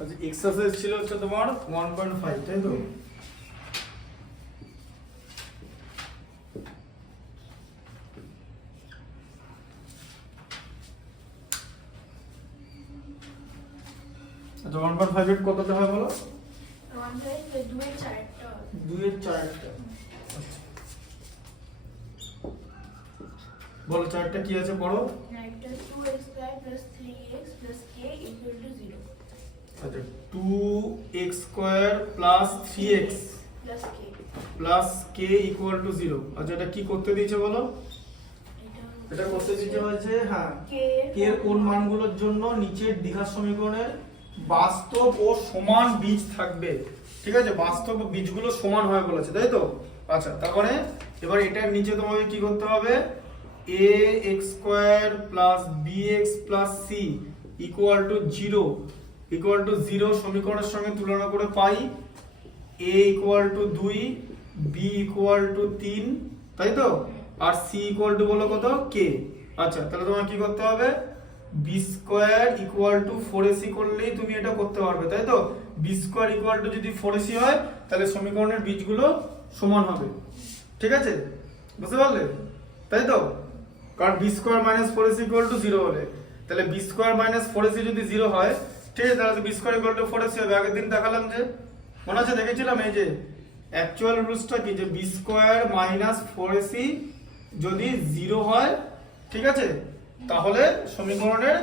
আচ্ছা এক্সারসাইজ ছিল হচ্ছে তোমার 1.5 তাই তো? আচ্ছা 1.5 এর কতটা হয় বলো? 1.5 2 এর 4টা 2 এর 4টা। আচ্ছা বলো 4টা কি আছে পড়ো? একটা 2x² + 3x + k = 0 আচ্ছা 2x² + 3x + k + k = 0। আচ্ছা এটা কি করতে দিয়েছে বলো? এটা করতে দিতে হয়েছে হ্যাঁ k এর কোন মানগুলোর জন্য নিচের দ্বিঘাত সমীকরণের বাস্তব ও সমান বীজ থাকবে। ঠিক আছে, বাস্তব ও বীজগুলো সমান হয় বলেছে তাই তো? আচ্ছা তারপরে এবার এটার নিচে তোমাকে কি করতে হবে? ax² + bx + c = 0 সমীকরণের সঙ্গে তুলনা করে পাই a = 2 b = 3 তাই তো? আর c = বলো কত? k। আচ্ছা তাহলে তোমার কি করতে হবে? b² = 4ac করলেই তুমি এটা করতে পারবে তাই তো? b² = যদি 4ac হয় তাহলে সমীকরণের বীজগুলো সমান হবে। ঠিক আছে, বুঝতে পারলে? তাই তো? কারণ b² - 4ac = 0 হলে তাহলে b² - 4ac যদি 0 হয় ঠিক আছে, তাহলে তো b² = 4ac হবে। আগের দিন দেখালাম যে, মনে আছে দেখেছিলাম এই যে অ্যাকচুয়াল রুলসটা কি, যে b² - 4ac যদি 0 হয় ঠিক আছে তাহলে সমীকরণের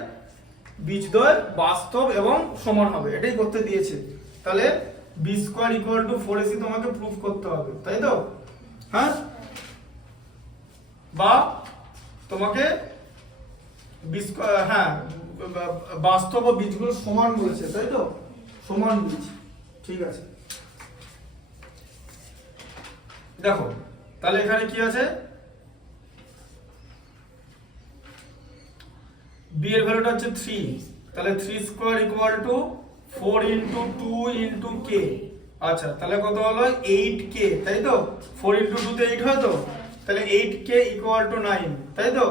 বীজদ্বয় বাস্তব এবং সমান হবে, এটাই করতে দিয়েছে। তাহলে b² = 4ac তোমাকে প্রুফ করতে হবে তাই তো? হ্যাঁ, বা তোমাকে হ্যাঁ বাস্তব ও বীজগুলো সমান বলেছে তাই তো? সমান বীজ। ঠিক আছে, দেখো তাহলে এখানে কি আছে? b এর ভ্যালুটা হচ্ছে 3, তাহলে 3² = 4 × 2 × k। আচ্ছা তাহলে কত হলো? 8k তাই তো? 4 × 2 তে 8 হয় তো, তাহলে 8k = 9 তাই তো?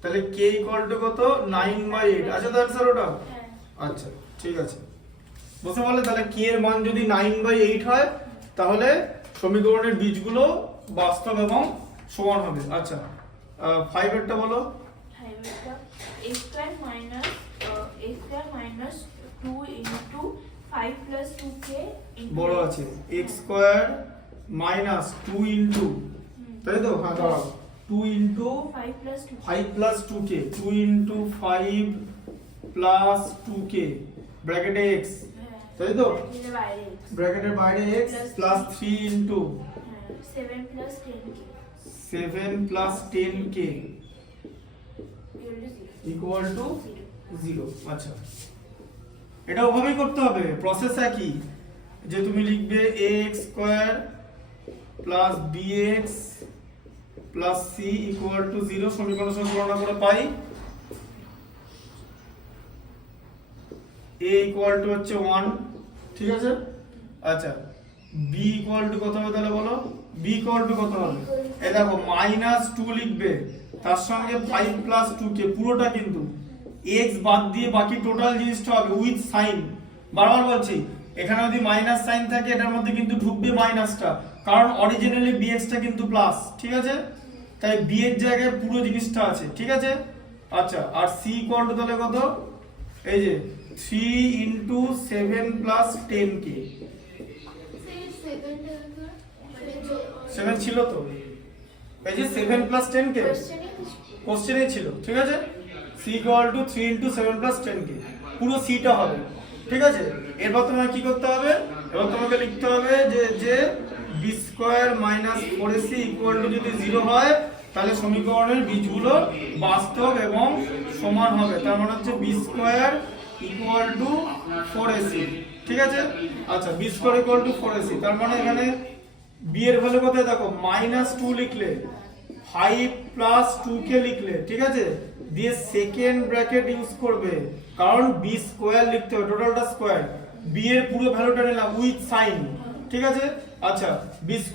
তাহলে k = কত? 9/8। আচ্ছা তো आंसर ওটা? আচ্ছা ঠিক আছে, বুঝতে পারলে? তাহলে k এর মান যদি 9/8 হয় তাহলে সমীকরণের বীজগুলো বাস্তব এবং সমান হবে। আচ্ছা 5 এরটা বলো। a² - 2 × 5 + 2k বড় আছে x² - 2 * তাই তো? হ্যাঁ দাঁড়াও 2 × 5 + 2k 5 + 2k 2 × 5 + 2k ব্র্যাকেটে x তাই তো? ব্র্যাকেটের বাইরে x + 3 × 7 + 10k 7 + 10k = 0। আচ্ছা এটা ওভাবেই করতে হবে, প্রসেস একই, যে তুমি লিখবে ax² + bx + c = 0 সমীকরণের সঙ্গে তুলনা করে পাই a = হচ্ছে 1 ঠিক আছে। আচ্ছা b = কত হবে তাহলে বলো? b = কত হবে? এই দেখো -2 লিখবে, তার সঙ্গে 5 + 2k পুরোটা কিন্তু x বাদ দিয়ে বাকি টোটাল জিনিসটা হবে উইথ সাইন। বারবার বলছি এখানে যদি মাইনাস সাইন থাকে এটার মধ্যে কিন্তু ঢুকবে মাইনাসটা, কারণ অরিজিনালি bx টা কিন্তু প্লাস। ঠিক আছে, তাই b এর জায়গায় পুরো জিনিসটা আছে। ঠিক আছে, আচ্ছা আর c = তাহলে কত? এই যে 3 × 7 + 10k 7 ছিল তো, এই যে 7 + 10k কোশ্চেনে ছিল। ঠিক আছে, c = 3 × 7 + 10k পুরো c টা হবে। ঠিক আছে, এরপর তোমাকে কি করতে হবে? এবার তোমাকে লিখতে হবে যে b² - 4ac = যদি 0 হয় তাহলে সমীকরণের বীজগুলো বাস্তব এবং সমান হবে। তার মানে হচ্ছে b² = 4ac। ঠিক আছে, আচ্ছা b² = 4ac, তার মানে এখানে b এর ভ্যালু কত? দেখো -2 লিখলে 5 + 2k লিখলে ঠিক আছে, দিয়ে সেকেন্ড ব্র্যাকেট ইউজ করবে কারণ b² লিখতে হবে, টোটালটা স্কয়ার। b এর পুরো ভ্যালুটা নিলাম উইথ সাইন। ঠিক আছে, আচ্ছা b² =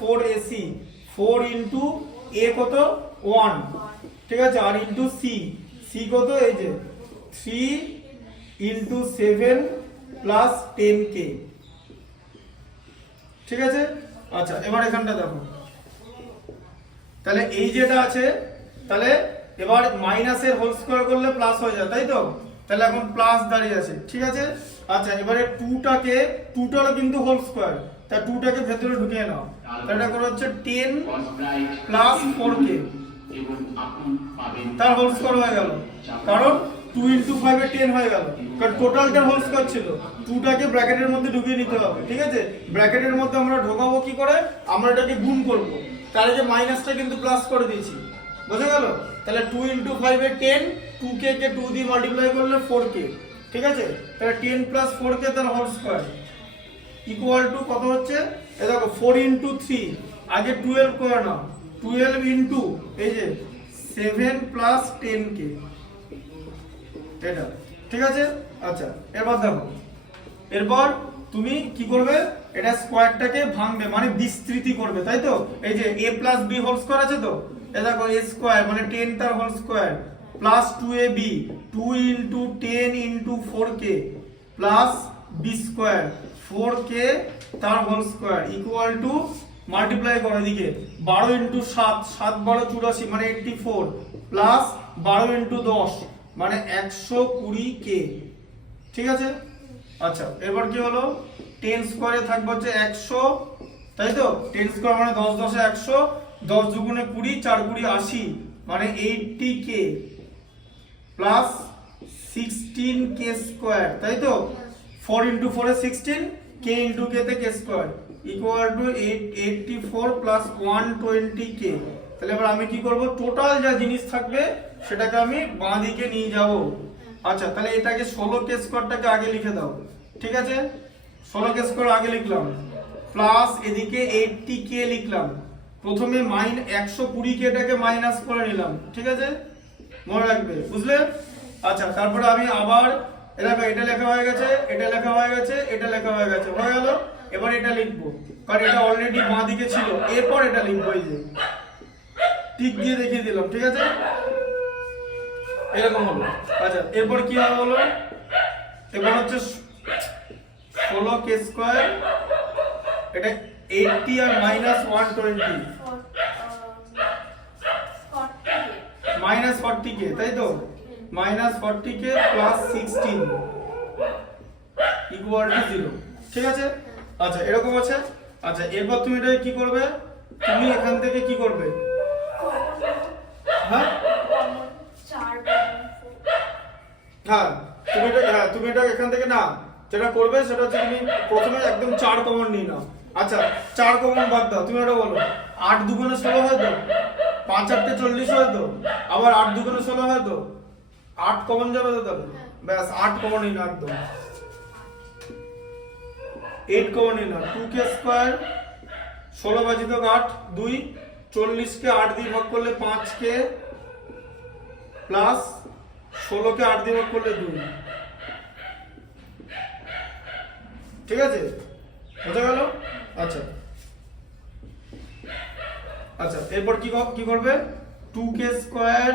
4ac 4 × a কত? 1 ঠিক আছে, আর ইনটু c কত? এই যে 3 × 7 প্লাস 10k। ঠিক আছে, আচ্ছা এবার এখানটা দেখো, তাহলে এই যেটা আছে, তাহলে এবার মাইনাসের হোল স্কয়ার করলে প্লাস হয়ে যায়, তাই তো? তাহলে এখন প্লাস দাঁড়িয়ে আছে, ঠিক আছে। আচ্ছা এবারে 2টারও কিন্তু হোল স্কয়ার, তা 2টাকে ভেতরে ঢুকিয়ে নাও, তাহলে এটা করে হচ্ছে 10 প্লাস 4k, তার হোল স্কয়ার হয়ে গেল, কারণ 2 × 5 এ 10 হয়ে গেল, কারণ টোটালটার হোল স্কয়ার ছিল। 2টাকে ব্র্যাকেটের মধ্যে ঢুকিয়ে নিতে হবে, ঠিক আছে। ব্র্যাকেটের মধ্যে আমরা ঢোকাবো কি করে, আমরা এটাকে গুণ করব, তার আগে মাইনাসটা কিন্তু প্লাস করে দিয়েছি, বুঝা গেল? তাহলে 2 × 5 এ 10, 2k কে 2 দিয়ে মাল্টিপ্লাই করলে 4k, ঠিক আছে। তাহলে 10 প্লাস 4k তার হোল স্কয়ার ইকুয়াল টু কত হচ্ছে, এই দেখো 4 × 3, আগে 12 করে নাও, 12 ইনটু এই যে 7 প্লাস 10k, এটা ঠিক আছে। আচ্ছা এবার দেখো, এরপর তুমি কি করবে, এটা স্কয়ারটাকে ভাঙবে, মানে বিস্তৃতি করবে, তাই তো? এই যে a plus b whole square আছে তো, এই দেখো a স্কয়ার মানে 10 তার whole square plus 2ab, 2 × 10 × 4k plus b square 4k তার whole square equal to, multiply করো এদিকে 12 × 7, 7 12 84 মানে 84 প্লাস 12 × 10 মানে 120k, ঠিক আছে। আচ্ছা এবার কি হলো, 10 স্কয়ারে থাকবে হচ্ছে 100, তাই তো? 10 স্কয়ার মানে 10 10 এ 100, 10 দুগুণে 20, 4 20 80 মানে 80k প্লাস 16k স্কয়ার, তাই তো? 4 × 4 এ 16, k × k তে k square equal two 84 plus 120k। তাহলে এবার আমি কি করব, টোটাল যা জিনিস থাকবে সেটাকে আমি বাঁ দিকে নিয়ে যাব। আচ্ছা তাহলে এটাকে 16k স্কয়ারটাকে আগে লিখে দাও, ঠিক আছে। 16k স্কয়ার আগে লিখলাম, প্লাস এদিকে 80k লিখলাম, প্রথমে 120k টাকে মাইনাস করে নিলাম, ঠিক আছে, মনে রাখবে, বুঝলে? আচ্ছা তারপরে আমি আবার এটা লেখা হয়ে গেছে, এটা লেখা হয়ে গেছে, এটা লেখা হয়ে গেছে, হয়ে গেল। এবার এটা লিখবো, কারণ এটা অলরেডি বাঁ দিকে ছিল, এরপর এটা লিখবো, এই যে টিক দিয়ে দেখিয়ে দিলাম, ঠিক আছে, এরকম হলো। আচ্ছা এরপর কি হবে বলো, এবার হচ্ছে 16k স্কয়ার, এটা 80 আর মাইনাস 120 মাইনাস 40k, তাই তো? Minus 40k plus 16 equal to 0, ঠিক আছে। আচ্ছা এরকম আছে। আচ্ছা এরপর তুমি এটা কি করবে, তুমি এখান থেকে কি করবে, হ্যাঁ হ্যাঁ তুমি এটা এখান থেকে না, যেটা করবে সেটা হচ্ছে তুমি প্রথমে একদম 4 কমন নিয়ে নাও। আচ্ছা 4 কমন বাদ দাও, তুমি এটা বলো 8 দুগুণে 16 হয় তো, 5 8 40 হয় তো, আবার 8 দুগুণে 16 হয় তো, 8 কমন যাবে তো, তাহলে ব্যাস 8 কমন নিয়ে নাও, একদম 8 কমন নিয়ে নাও। 2k স্কয়ার 16 বাজিত 8 2, 40 কে 8 দিয়ে ভাগ করলে 5k প্লাস 16 কে 8 দিয়ে ভাগ করলে 2, ঠিক আছে, বোঝা গেল? আচ্ছা আচ্ছা এরপর কি করবে, 2k square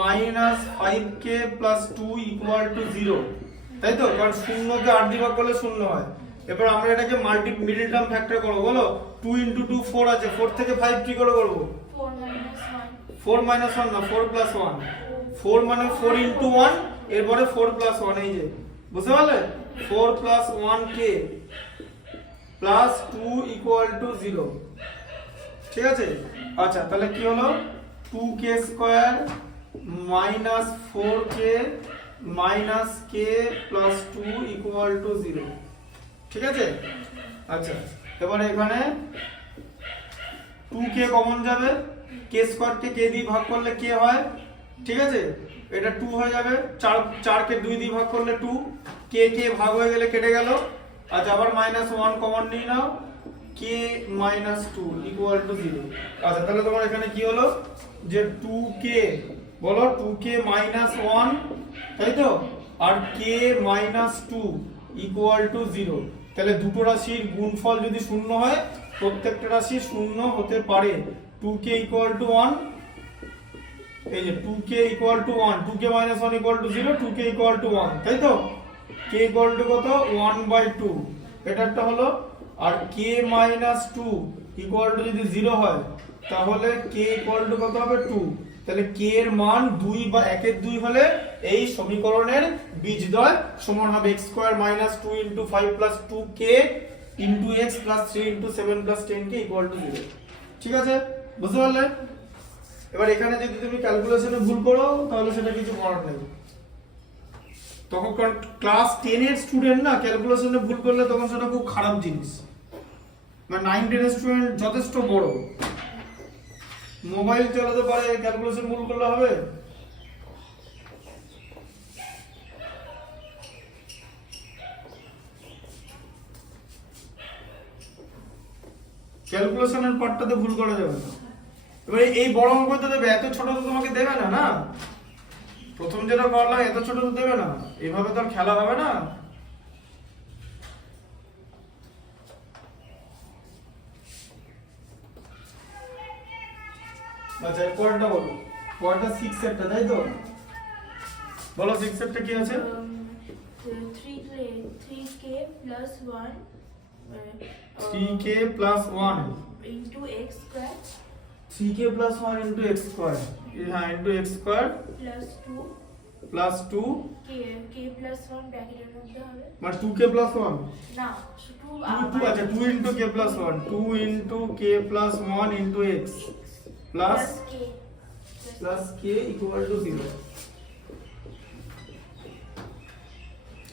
minus 5k plus 2 equal to 0, তাই তো? কারণ 0 কে 8 দিয়ে ভাগ করলে 0 হয়। এবার আমরা এটাকে মিডল টার্ম ফ্যাক্টর করব, বলো 2 × 2 4 আছে, 4 থেকে 5 কি করে করব, 4 minus 1 না 4 plus 1, 4 মানে 4 × 1, এরপরে 4 plus 1, এই যে বুঝতে পারলে, 4 plus 1k plus 2 equal to 0, ঠিক আছে। আচ্ছা তাহলে কি হলো, 2k square minus 4k minus k plus 2 equal to 0, ঠিক আছে। আচ্ছা এবারে এখানে 2k কমন যাবে, k স্কয়ার কে k দিয়ে ভাগ করলে k হয়, ঠিক আছে, এটা 2 হয়ে যাবে, 4 কে 2 দিয়ে ভাগ করলে 2, k ভাগ হয়ে গেলে কেটে গেল। আচ্ছা আবার -1 কমন নিয়ে নাও, k - 2 ইকুয়াল টু 0। আচ্ছা তাহলে তোমার এখানে কি হলো, যে 2k বলো 2k - 1, তাই তো, আর k - 2 ইকুয়াল টু 0। তাহলে দুটো রাশির গুণফল যদি শূন্য হয়, প্রত্যেকটা রাশি শূন্য হতে পারে। 2k ইকুয়াল টু 1, এই যে 2k equal to 1, 2k - 1 equal to 0, 2k equal to 1, তাই তো? k ইকুয়াল টু কত 1/2 এটা একটা হলো। আর k মাইনাস 2 ইকুয়াল টু যদি 0 হয় তাহলে k ইকুয়াল টু কত হবে 2। তাহলে k এর মান 2 বা 1 এর 2 হলে এই সমীকরণের বীজদ্বয় সমান হবে x square minus 2 into 5 plus 2k into x plus 3 into 7 plus 10k equal to 0। ঠিক আছে, বুঝতে পারলে? এবার এখানে যদি তুমি ক্যালকুলেশনে ভুল করো তাহলে সেটা কিছু করার নেই। তখন ক্লাস 10 এর স্টুডেন্ট না ক্যালকুলেশনে ভুল করলে তখন সেটা খুব খারাপ জিনিস। মানে 9 10 এর স্টুডেন্ট যথেষ্ট বড়, মোবাইল চালাতে পারে, ক্যালকুলেশন ভুল করলে হবে? ক্যালকুলেশনের পার্টটাতে ভুল করা যাবে না। এবারে এই বড় অঙ্ক তো দেবে, এত ছোট তো তোমাকে দেবে না। না, প্রথম যেটা করলাম এত ছোট তো দেবে না, এইভাবে তো আর খেলা হবে না। আচ্ছা পরেরটা বলো, পরেরটা 6 সেটটা, তাই তো? বলো 6 সেটটা কি আছে? 3k plus 1 3k plus 1 into x square 3k plus 1 into x square, হ্যাঁ, into x square plus 2 plus 2 k plus 1 ব্র্যাকেটের মধ্যে হবে, মানে 2k plus 1 না 2 আচ্ছা 2 into k plus 1 2 into k plus 1 into x plus k equal to 0।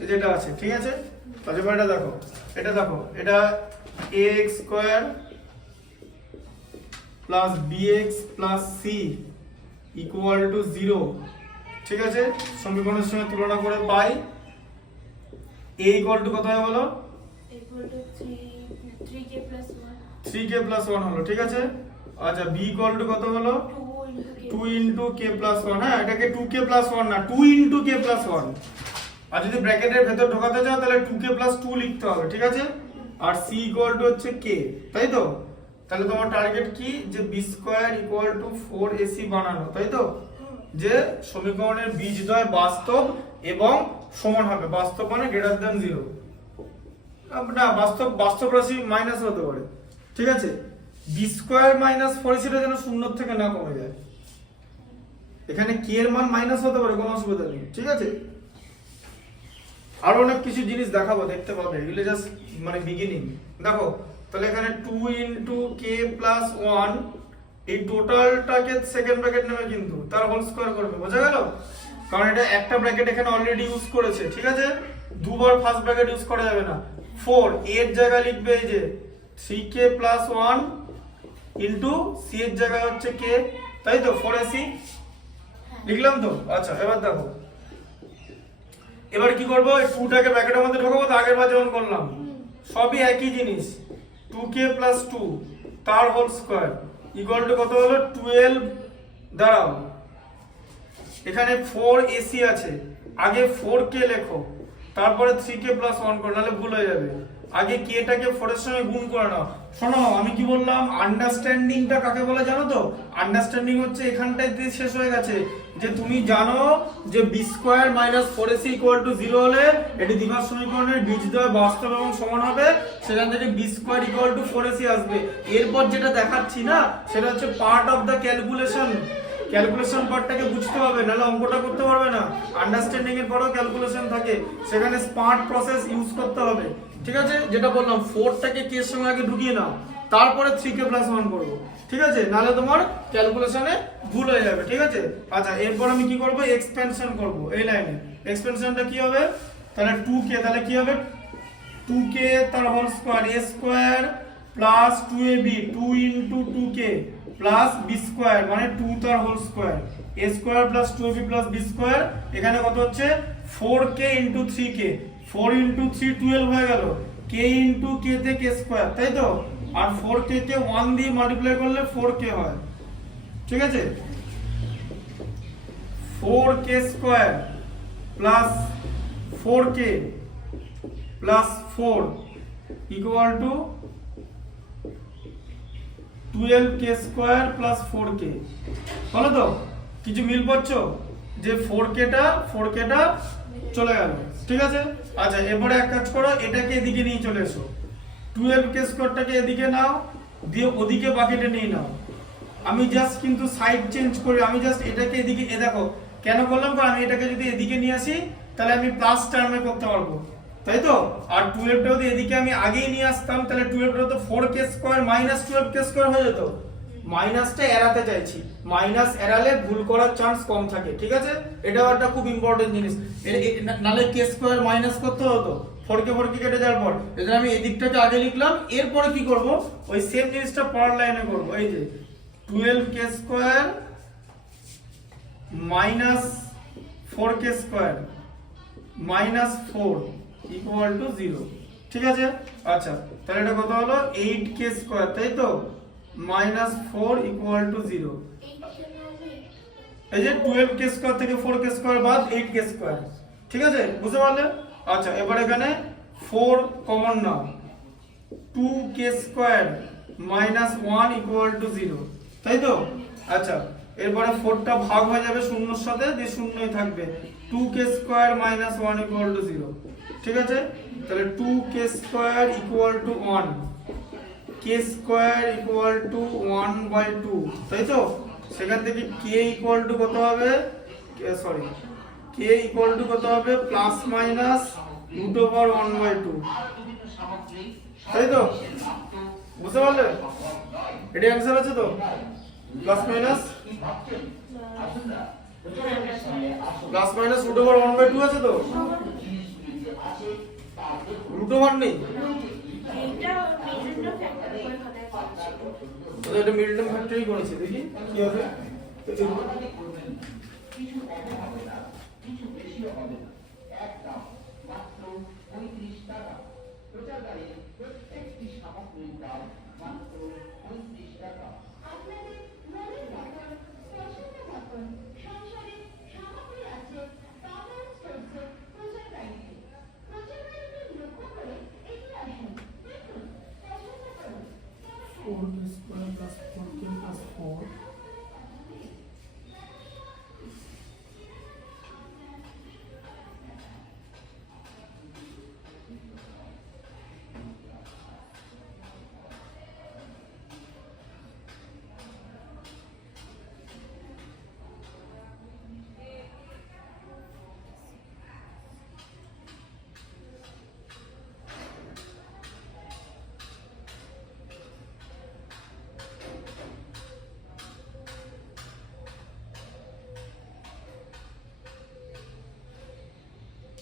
এই যেটা আছে, ঠিক আছে? আচ্ছা এটা দেখো, এটা দেখো, এটা ax square plus bx plus c equal to 0। ঠিক আছে, সমীকরণের সঙ্গে তুলনা করে পাই a ইকুয়াল টু কত হয় বলো? equal to 3k plus 1 3k plus 1 হলো, ঠিক আছে? আচ্ছা b ইকুয়াল টু কত হলো? 2 into k plus 1, হ্যাঁ এটাকে 2k plus 1 না 2 into k plus 1। আর যদি ব্র্যাকেটের ভেতর ঢোকাতে চাও তাহলে 2k plus 2 লিখতে হবে, ঠিক আছে? আর c ইকুয়াল টু হচ্ছে k, তাই তো? তাহলে তোমার টার্গেট কি, যে b square equal two 4ac বানানো, তাই তো? যে সমীকরণের বীজদ্বয় বাস্তব এবং সমান হবে, বাস্তব মানে গ্রেটার দ্যান 0, না বাস্তব রাশি মাইনাস হতে পারে, ঠিক আছে? b স্কয়ার মাইনাস 4ac যেন শূন্য থেকে না কমে যায়। এখানে k এর মান মাইনাস হতে পারে, কোনো অসুবিধা নেই, ঠিক আছে? আরো অনেক কিছু জিনিস দেখাবো, দেখতে পাবে, এগুলো জাস্ট মানে বিগিনিং। দেখো তাহলে এখানে 2 into k plus 1, এই টোটালটাকে সেকেন্ড ব্র্যাকেট নেবে কিন্তু তার হোল স্কয়ার করবে, বোঝা গেল? কারণ এটা একটা ব্র্যাকেট এখানে অলরেডি ইউজ করেছে, ঠিক আছে? দুবার ফার্স্ট ব্র্যাকেট ইউজ করা যাবে না। 4 এর জায়গায় লিখবে এই যে 3k plus 1 into c এর জায়গায় হচ্ছে k, তাই তো? 4ac লিখলাম তো। আচ্ছা এবার দেখো, এবার কি করব, এই 2 টাকে ব্র্যাকেটের মধ্যে ঢোকাবো, তো আগের বার যেমন করলাম সবই একই জিনিস। 2k plus 2 তার হোল স্কয়ার ইকুয়াল টু কত হলো? 12। দাঁড়াও, এখানে 4ac আছে, আগে 4k লেখো, তারপরে 3k plus 1 করো, নাহলে ভুল হয়ে যাবে। আগে k টাকে 4 এর সঙ্গে গুণ করে নাও। শোনো আমি কি বললাম, আন্ডারস্ট্যান্ডিংটা কাকে বলে জানো তো? আন্ডারস্ট্যান্ডিং হচ্ছে এখানটায় দিয়ে শেষ হয়ে গেছে, যে তুমি জানো যে b square minus 4ac equal to 0 হলে এটি দ্বিঘাত সমীকরণের বীজদ্বয় বাস্তব এবং সমান হবে, সেখান থেকে b square equal two 4ac আসবে। এরপর যেটা দেখাচ্ছি না সেটা হচ্ছে part of the calculation. Calculation পার্টটাকে বুঝতে হবে, নাহলে অঙ্কটা করতে পারবে না। আন্ডারস্ট্যান্ডিং এর পরেও ক্যালকুলেশন থাকে, সেখানে স্মার্ট প্রসেস ইউজ করতে হবে, ঠিক আছে? যেটা বললাম 4 টাকে k এর সঙ্গে আগে ঢুকিয়ে নাও, তারপরে 3k plus 1 করব, ঠিক আছে? নাহলে তোমার ক্যালকুলেশনে ভুল হয়ে যাবে, ঠিক আছে? আচ্ছা এরপর আমি কি করব, এক্সপেনশন করব এই লাইনে। এক্সপেনশনটা কি হবে, তাহলে 2k, তাহলে কি হবে 2k তার whole square a square plus 2ab 2 into 2k plus b square মানে 2 তার whole square a square plus 2ab plus b square. এখানে কত হচ্ছে 4k into 3k, 4 into 3 12 হয়ে গেল, k into k তে k স্কয়ার, তাই তো? আর 4k কে 1 দিয়ে মাল্টিপ্লাই করলে 4k হয়, ঠিক আছে? 4k square plus 4k plus 4 equal two 12k square plus 4k, হলো তো? কিছু মিল পাচ্ছো যে 4k টা চলে গেল, ঠিক আছে। আচ্ছা এরপরে এক কাজ করো, এটাকে এদিকে নিয়ে চলে এসো, 12k স্কয়ারটাকে এদিকে নাও, দিয়ে ওদিকে বাকিটা নিয়ে নাও। আমি জাস্ট কিন্তু সাইড চেঞ্জ করি, আমি জাস্ট এটাকে এদিকে, এ দেখো কেন করলাম, কারণ আমি এটাকে যদি এদিকে নিয়ে আসি তাহলে আমি প্লাস টার্মে করতে পারবো, তাই তো। আর 12টা যদি এদিকে আমি আগেই নিয়ে আসতাম তাহলে 12টা তো 4k square minus 12k square হয়ে যেত। মাইনাসটা এড়াতে চাইছি, মাইনাস এড়ালে ভুল করার চান্স কম থাকে, ঠিক আছে। এটাও একটা খুব ইম্পর্টেন্ট জিনিস, নালে কে স্কয়ার মাইনাস করতে হতো, 4k কেটে যাওয়ার পর। এজন্য আমি এদিকটাকে আগে লিখলাম, এরপরে কি করব, ওই সেম জিনিসটা পরের লাইনে করব। এই যে 12k square minus 4k square minus 4 equal to 0, ঠিক আছে। আচ্ছা তাহলে এটা কত হলো, 8k স্কয়ার, তাই তো, মাইনাস 4 ইকুয়াল টু 0। এই যে 12k স্কয়ার থেকে 4k স্কয়ার বাদ 8k স্কয়ার, ঠিক আছে, বুঝতে পারলে। আচ্ছা এবার এখানে 4 common now, 2k square minus 1 equal to 0, তাই তো। আচ্ছা এরপরে 4টা ভাগ হয়ে যাবে শূন্যর সাথে, দিয়ে শূন্যই থাকবে, 2k square minus 1 equal to 0, ঠিক আছে। তাহলে 2k square equal to 1, k square equal two 1/2, তাই তো। সেখান থেকে k ইকুয়াল টু কত হবে, k ইকুয়াল টু কত হবে, প্লাস মাইনাস রুট ওভার 1/2, তাই তো, বুঝতে পারলে। এটা অ্যান্সার আছে তো, প্লাস মাইনাস রুট ওভার 1/2 আছে তো, রুট ওভার নেই, এটা মিডল টার্ম ফ্যাক্টরই করেছি, দেখি কি হবে।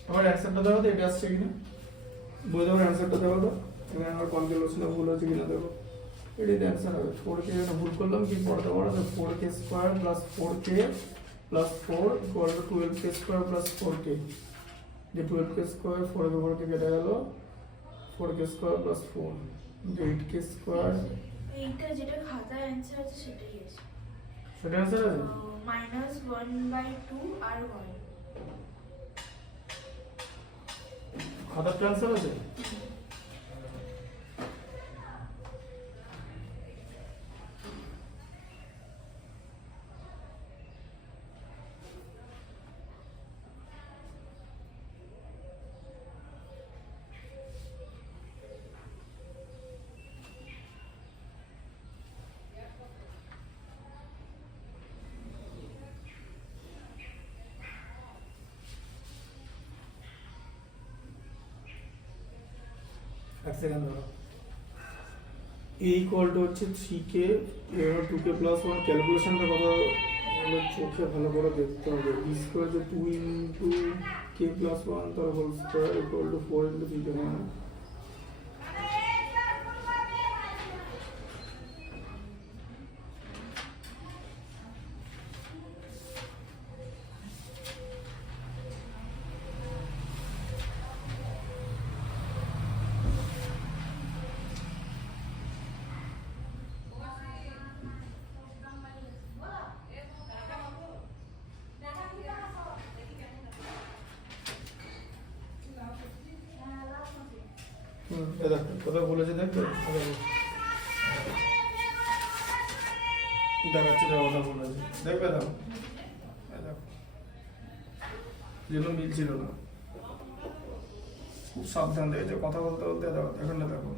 আমার অ্যানসারটা দেখো তো, এটা আসছে কিনা, বলে দেবো অ্যানসারটা দেখো তো, এখানে আমার ক্যালকুলেশনে ভুল আছে কিনা দেখো। এটাই অ্যানসার হবে, 4k, এটা ভুল করলাম, কি পড়তে পারো, 4k square plus 4k plus 4 equal two 12k square plus 4k, যে 12k স্কয়ার 4k কেটে গেল, 4k square plus 4, 8k square, এইটা যেটা খাতায় অ্যানসার আছে সেটাই আছে, সেটা অ্যানসার আছে, মাইনাস 1/2 আর 1। খাতার ট্রান্সফার আছে। এক সেকেন্ড ধরো, a ইকুয়াল টু হচ্ছে 3k, এবার 2k প্লাস 1, ক্যালকুলেশনটা কত হলো চোখে ভালো করে দেখতে হবে। b স্কয়ার যে 2 ইনটু k প্লাস 1 তার whole square equal to 4 into 3k, কথা বলেছে দেখবে, দেখাচ্ছে যে কথা বলেছে, দেখবে দাও যেন মিলছিল না। খুব সাবধান দেখেছো কথা বলতে বলতে, দেখো এখানটা দেখো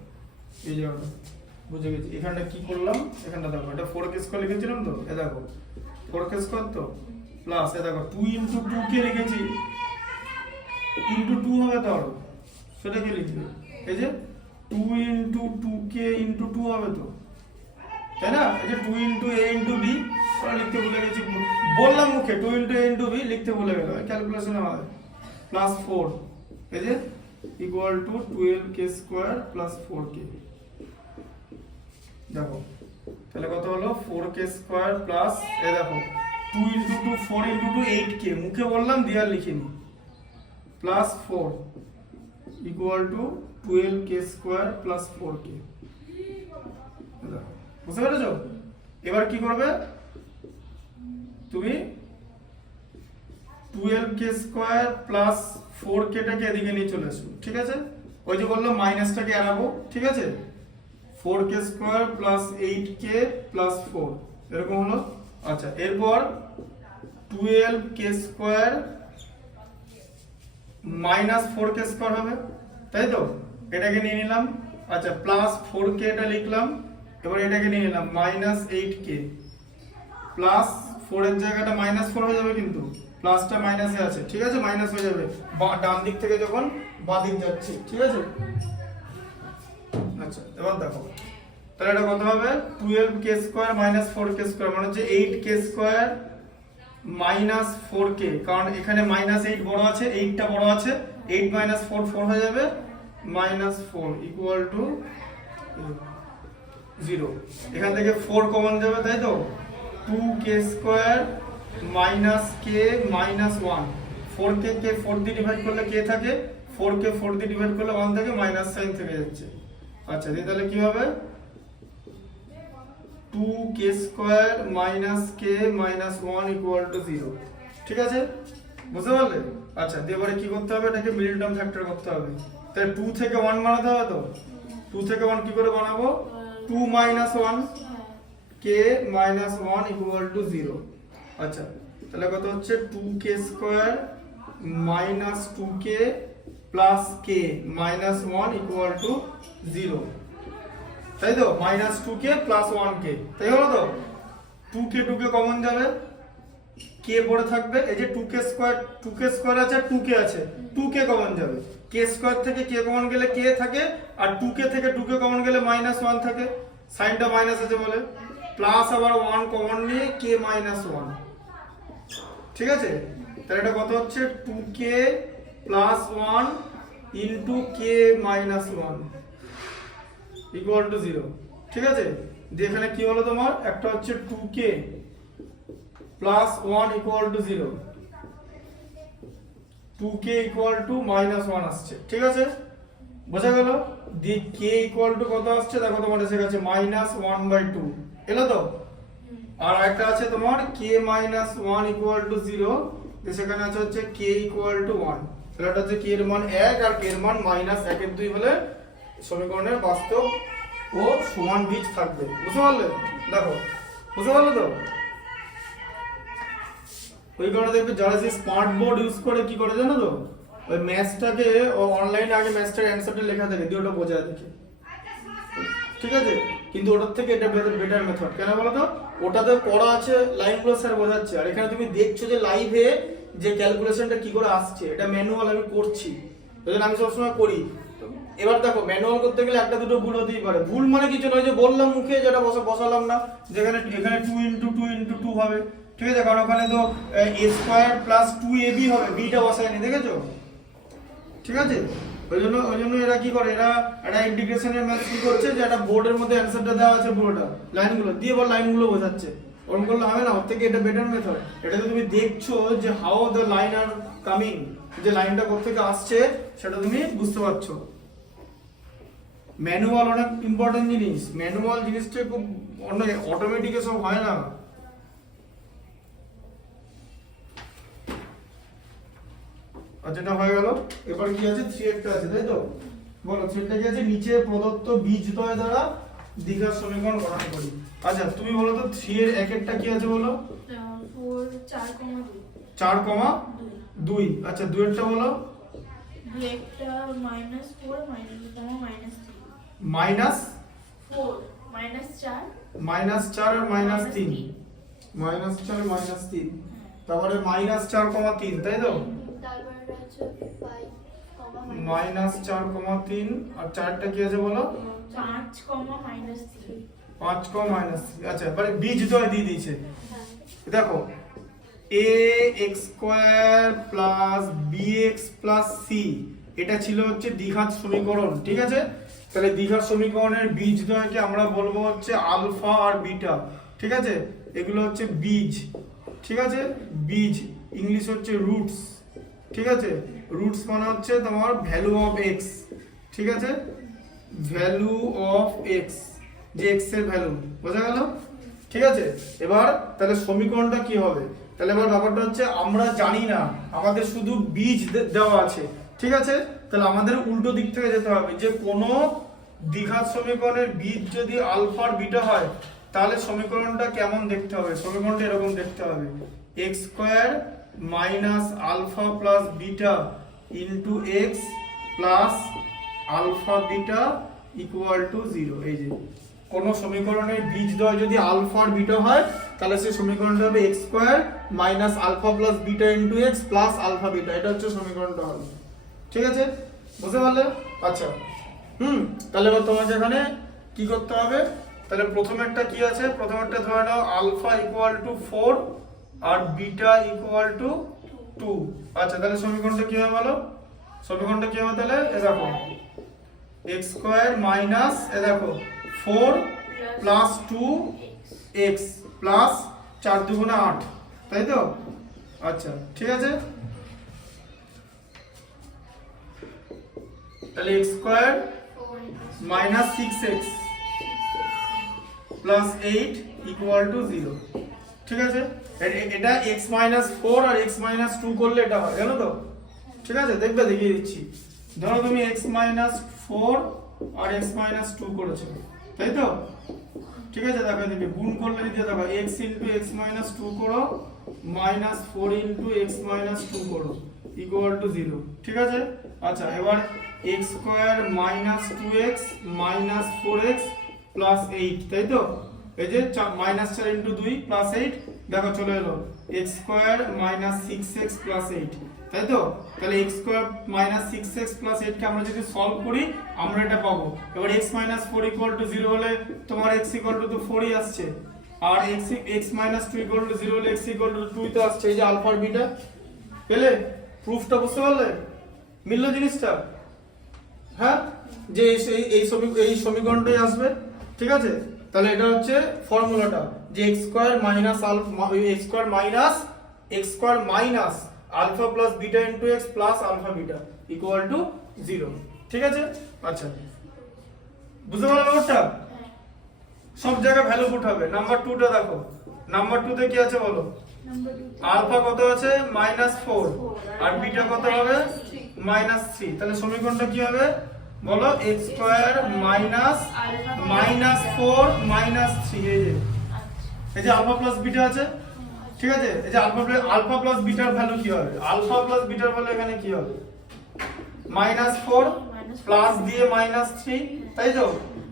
এই জায়গাটা বুঝে গেছি। এখানটা কি করলাম, এখানটা দেখো এটা 4k² লিখেছিলাম তো, এ দেখো 4k² তো প্লাস এ দেখো 2 × 2k লিখেছি, ইন্টু 2 হবে তো আরো, সেটা কি লিখবে এই যে 2 × 2k × 2 হবে তো, তাই না? এই যে 2 × a × b ওরা লিখতে ভুলে গেছি, বললাম মুখে 2 × a × b লিখতে ভুলে গেল, ক্যালকুলেশনে হয় প্লাস 4 এই যে equal to 12k² plus 4k। দেখো তাহলে কত হলো 4k² প্লাস এ দেখো 2 × 2 4 × 2 8k, মুখে বললাম দিয়ে আর লিখিনি, plus 4 equal two 12k² plus 4k। দেখো বুঝতে পেরেছো? এবার কি করবে তুমি 12k² প্লাস 4k টাকে এদিকে নিয়ে চলে আসবে, ঠিক আছে? ওই যে বললাম মাইনাসটাকে এড়াবো, ঠিক আছে? 4k² প্লাস 8k প্লাস 4 এরকম হলো। আচ্ছা এরপর 12k² মাইনাস 4k² হবে, তাই তো? এটাকে নিয়ে নিলাম, আচ্ছা প্লাস 4k এটা লিখলাম, এবার এটাকে নিয়ে নিলাম মাইনাস 8k প্লাস 4 এর জায়গাটা মাইনাস 4 হয়ে যাবে, কিন্তু প্লাসটা মাইনাসে আছে, ঠিক আছে? মাইনাস হয়ে যাবে ডান দিক থেকে যখন বাঁ দিক যাচ্ছে, ঠিক আছে? আচ্ছা এবার দেখো তাহলে এটা কত হবে 12k² মাইনাস 4k² মানে হচ্ছে 8k² মাইনাস 4k, কারণ এখানে মাইনাস 8 বড় আছে, 8টা বড় আছে, 8 মাইনাস 4 4 হয়ে যাবে, মাইনাস 4 ইকুয়াল টু 0। এখান থেকে 4 কমন যাবে, তাই তো? 2k² minus k minus 1, 4k কে 4 দিয়ে ডিভাইড করলে k থাকে, 4k 4 দিয়ে ডিভাইড করলে 1 থাকে, মাইনাস সাইন থেকে যাচ্ছে। আচ্ছা দিয়ে তাহলে কি হবে 2k² minus k minus 1 equal to 0, ঠিক আছে? বুঝতে পারলে? আচ্ছা দিয়ে এবারে কি করতে হবে, এটাকে মিডল টার্ম ফ্যাক্টর করতে হবে, তাহলে 2 থেকে 1 বানাতে হবে তো, 2 থেকে 1 কি করে বানাবো 2 minus 1 k minus 1 equal to 0। আচ্ছা তাহলে কত হচ্ছে 2k² minus 2k plus k minus 1 equal to 0, তাই তো? মাইনাস 2k প্লাস 1k, তাই হলো তো? 2k কমন যাবে, k পড়ে থাকবে, এই যে 2k² আছে আর 2k আছে, 2k কমন যাবে, k² থেকে k কমন গেলে k থাকে, আর 2k থেকে 2k কমন গেলে মাইনাস 1 থাকে, সাইনটা মাইনাস আছে বলে, প্লাস আবার 1 কমন নিয়ে k মাইনাস 1, ঠিক আছে? তাহলে এটা কত হচ্ছে 2k plus 1 into k minus 1 equal to 0, ঠিক আছে? দিয়ে এখানে কি হলো তোমার, একটা হচ্ছে 2k plus 1 equal to 0, 2k equal to minus 1 আসছে, ঠিক আছে? বোঝা গেল? দিয়ে k ইকুয়াল টু কত আসছে দেখো, তোমার এসে গেছে মাইনাস 1/2 এলো তো? আর একটা আছে তোমার k মাইনাস 1 ইকুয়াল টু 0, সেখানে আছে হচ্ছে k ইকুয়াল টু 1, তাহলে এটা হচ্ছে k এর মান 1 আর k এর মান মাইনাস 1 এর 2 হলে সমীকরণের বাস্তব ও সমান বীজ থাকবে। বুঝতে পারলে? দেখো বুঝতে পারলে তো? ওই কারণে দেখবে যারা সেই স্মার্ট বোর্ড ইউজ করে কি করে জানো তো, ওই ম্যাথসটাকে অনলাইনে আগে ম্যাথসটার অ্যানসারটা লেখা থাকে দিয়ে ওটা বোঝা দেখে, ঠিক আছে? কিন্তু ওটার থেকে এটা বেটার মেথড, কেন বলো তো? ওটাতে পড়া আছে, লাইনগুলো স্যার বোঝাচ্ছে, আর এখানে তুমি দেখছো যে লাইভে যে ক্যালকুলেশনটা কি করে আসছে, এটা ম্যানুয়াল আমি করছি, ওই আমি সবসময় করি। এবার দেখো ম্যানুয়াল করতে গেলে একটা দুটো ভুল হতেই পারে, ভুল মানে কিছু নয়, যে বললাম মুখে যেটা বসালাম না, যেখানে এখানে 2 × 2 × 2 হবে, ঠিক আছে? কারণ ওখানে তো a² প্লাস 2ab হবে, bটা বসায়নি, দেখেছো? ঠিক আছে? ওই জন্য এরা কি করে, এরা একটা ইন্টিগ্রেশনের ম্যাথ কি করছে, যে একটা বোর্ডের মধ্যে অ্যানসারটা দেওয়া আছে পুরোটা, লাইনগুলো দিয়ে এবার লাইনগুলো বোঝাচ্ছে, ওরকম করলে হবে না, ওর থেকে এটা বেটার মেথড। এটা তুমি দেখছো যে how the line are coming, যে লাইনটা কোথা থেকে আসছে সেটা তুমি বুঝতে পারছো। ম্যানুয়াল অনেক ইম্পর্টেন্ট জিনিস, ম্যানুয়াল জিনিসটা খুব অটোমেটিক সব হয় না। আচ্ছা এটা হয়ে গেল, এবার কি আছে 3 আছে, তাই তো? বলো 3 কি আছে, নিচে প্রদত্ত বীজদ্বয় দ্বারা দ্বিঘাত সমীকরণ গঠন করি। আচ্ছা তুমি বলো তো 3 এর একেরটা কি আছে বলো? 4, 4,2 4,2 2 আচ্ছা 2 এরটা বলো একটা মাইনাস 4 মাইনাস -3 মাইনাস 4 মাইনাস 4 -4 আর -3 -4 -3 তারপরে -4,3 তাই তো তারপরে হচ্ছে 5 কমা -4,3 আর চারটা কি আছে বলো 5 -3 5,-3 আচ্ছা এবারে বীজদ্বয় দিয়ে দিয়েছে হ্যাঁ দেখো ax² + bx + c এটা ছিল হচ্ছে দ্বিঘাত সমীকরণ ঠিক আছে তাহলে দ্বিঘাত সমীকরণের বীজদ্বয়কে আমরা বলবো হচ্ছে আলফা আর বিটা ঠিক আছে এগুলো হচ্ছে বীজ ঠিক আছে বীজ ইংলিশ হচ্ছে রুটস ঠিক আছে রুটস মানে হচ্ছে তোমার ভ্যালু অফ x ঠিক আছে ভ্যালু অফ x যে x এর ভ্যালু বোঝা গেল ঠিক আছে এবার তাহলে সমীকরণটা কি হবে তাহলে এবার ব্যাপারটা হচ্ছে আমরা জানি না আমাদের শুধু বীজ দেওয়া আছে ঠিক আছে তাহলে আমাদের উল্টো দিক থেকে যেতে হবে যে কোনো দ্বিঘাত সমীকরণের বীজ যদি আলফা আর বিটা হয় তাহলে সমীকরণটা কেমন দেখতে হবে সমীকরণটা এরকম দেখতে হবে x² - alpha plus beta into x plus alpha beta equal to 0 এই যে কোন সমীকরণের বীজদ্বয় যদি আলফা আর বিটা হয় তাহলে সেই সমীকরণটা হবে x² - alpha plus beta into x plus alpha beta এটা হচ্ছে সমীকরণটা হবে ঠিক আছে বুঝতে পারলে আচ্ছা তাহলে এবার তোমাকে এখানে কি করতে হবে তাহলে প্রথমেরটা কি আছে প্রথমেরটা ধরে নাও আলফা ইকুয়াল টু 4 আর বিটা ইকুয়াল টু 2 আচ্ছা তাহলে সমীকরণটা কি হবে বলো সমীকরণটা কি হবে তাহলে এ দেখো x² মাইনাস এ দেখো 4 প্লাস 2x প্লাস 4 দুগুণে 8 তাই তো আচ্ছা ঠিক আছে তাহলে x² minus 6x plus 8 equal to 0 ঠিক আছে এটা x মাইনাস 4 আর x মাইনাস 2 করলে এটা হয় জানো তো ঠিক আছে দেখবে দেখিয়ে দিচ্ছি ধরো তুমি x মাইনাস 4 আর x মাইনাস 2 করেছো তাই তো ঠিক আছে দেখো দেখি গুণ করলে দিয়ে দেখো x ইনটু x মাইনাস 2 করো মাইনাস 4 ইনটু x মাইনাস 2 করো ইকুয়াল টু 0 ঠিক আছে আচ্ছা এবার x² minus 2x minus 4x plus 8 তাই তো এই যে মাইনাস 4 ইনটু 2 প্লাস 8 দেখো চলে এলো x² মাইনাস 6x প্লাস 8 তাই তো তাহলে x² মাইনাস 6x প্লাস 8 কে আমরা যদি সলভ করি আমরা এটা পাবো এবার x মাইনাস 4 ইকুয়াল টু 0 হলে তোমার x ইকুয়াল টু 4 ই আসছে আর x মাইনাস 2 ইকুয়াল টু 0 হলে x ইকুয়াল টু 2 ই তো আসছে এই যে আলফা আর বিটা পেলে প্রুফটা বুঝতে পারলে মিললো জিনিসটা হ্যাঁ যে এই সমীকরণটাই আসবে ঠিক আছে তাহলে এটা হচ্ছে ফর্মুলাটা যে x² minus alpha plus beta into x plus alpha beta equal to 0 ঠিক আছে আচ্ছা বুঝতে পারলে ব্যাপারটা সব জায়গায় ভ্যালু পুট হবে নাম্বার 2 টা দেখো নাম্বার 2 তে কি আছে বলো নাম্বার 2 আলফা কত আছে -4 আর বিটা কত হবে -3 তাহলে সমীকরণটা কি হবে বলো x² মাইনাস 4 -3 এই যে আলফা প্লাস বিটা আছে ঠিক আছে এই যে আলফা প্লাস বিটার ভ্যালু কি হবে আলফা প্লাস বিটার ভ্যালু এখানে কি হবে -4 প্লাস দিয়ে -3 তাই তো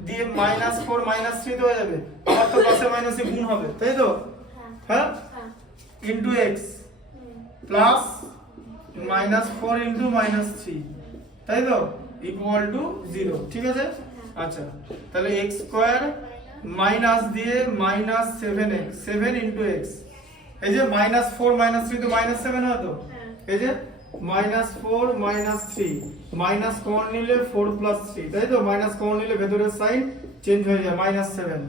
দিয়ে -4 -3 তো হয়ে যাবে আবার তো প্লাসে মাইনাসে গুণ হবে তাই তো হ্যাঁ ইনটু x প্লাস -4 ইনটু -3 তাই তো ইকুয়াল টু 0 ঠিক আছে আচ্ছা তাহলে x² মাইনাস দিয়ে -7x 7 ইনটু x এই যে -4 -3 তো -7 হয় তো এই যে -4 -3 মাইনাস কমন নিলে 4 3 তাই তো মাইনাস কমন নিলে ভেতরের সাইন চেঞ্জ হয়ে যায় -7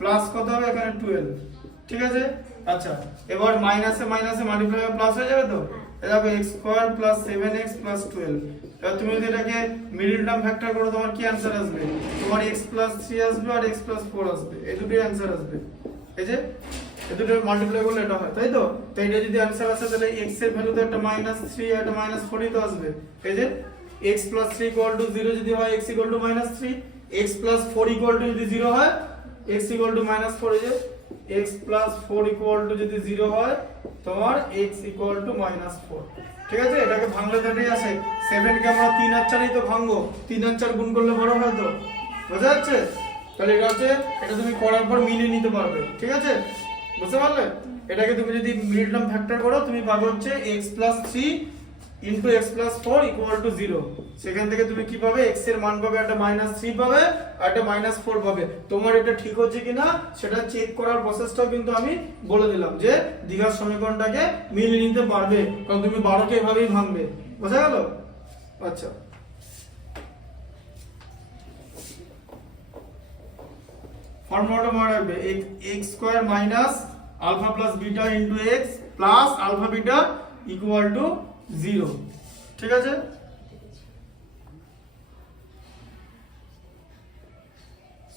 প্লাস কত হবে এখানে 12 ঠিক আছে আচ্ছা এবার মাইনাসে মাইনাসে মাল্টিপ্লাই করে প্লাস হয়ে যাবে তো দেখো x² 7x 12 এবার তুমি যদি এটাকে মিডল টার্ম ফ্যাক্টর করো তোমার কি आंसर আসবে তোমার x 3 আসবে আর x 4 আসবে এই দুটোই आंसर আসবে এই যে এই দুটো মাল্টিপ্লাই করলে এটা হয় তাই তো তো এটা যদি आंसर আসে তাহলে x এর ভ্যালু তো একটা -3 আর একটা -4 ই তো আসবে এই যে x 3 0 যদি হয় x -3 x 4 যদি 0 হয় x -4 এই যে x 4 যদি 0 হয় তোমার x -4 ঠিক আছে, এটাকে ভাঙলে তো এটাই আসে। 7 কে আমরা 3 আর 4 তো ভাঙবো, 3 আর 4 গুণ করলে বড় হয় তো, বোঝা যাচ্ছে? তাহলে এটা হচ্ছে, এটা তুমি করার পর মিলিয়ে নিতে পারবে, ঠিক আছে, বুঝতে পারলে? এটাকে তুমি যদি মিড টার্ম ফ্যাক্টর করো তুমি পাবে হচ্ছে x + 3 into x + 4 equal to 0। সেখান থেকে তুমি কি পাবে, x এর মান পাবে, একটা -3 পাবে আর একটা -4 পাবে। তোমার এটা ঠিক হচ্ছে কিনা সেটা চেক করার প্রসেসটাও কিন্তু আমি বলে দিলাম, যে দ্বিঘাত সমীকরণটাকে মিলিয়ে নিতে পারবে, কারণ তুমি 12 কে এভাবেই ভাঙবে, বোঝা গেল? আচ্ছা, ফর্মুলাটা মনে রাখবে, x² minus alpha plus beta into x plus alpha beta equal to 0, ঠিক আছে?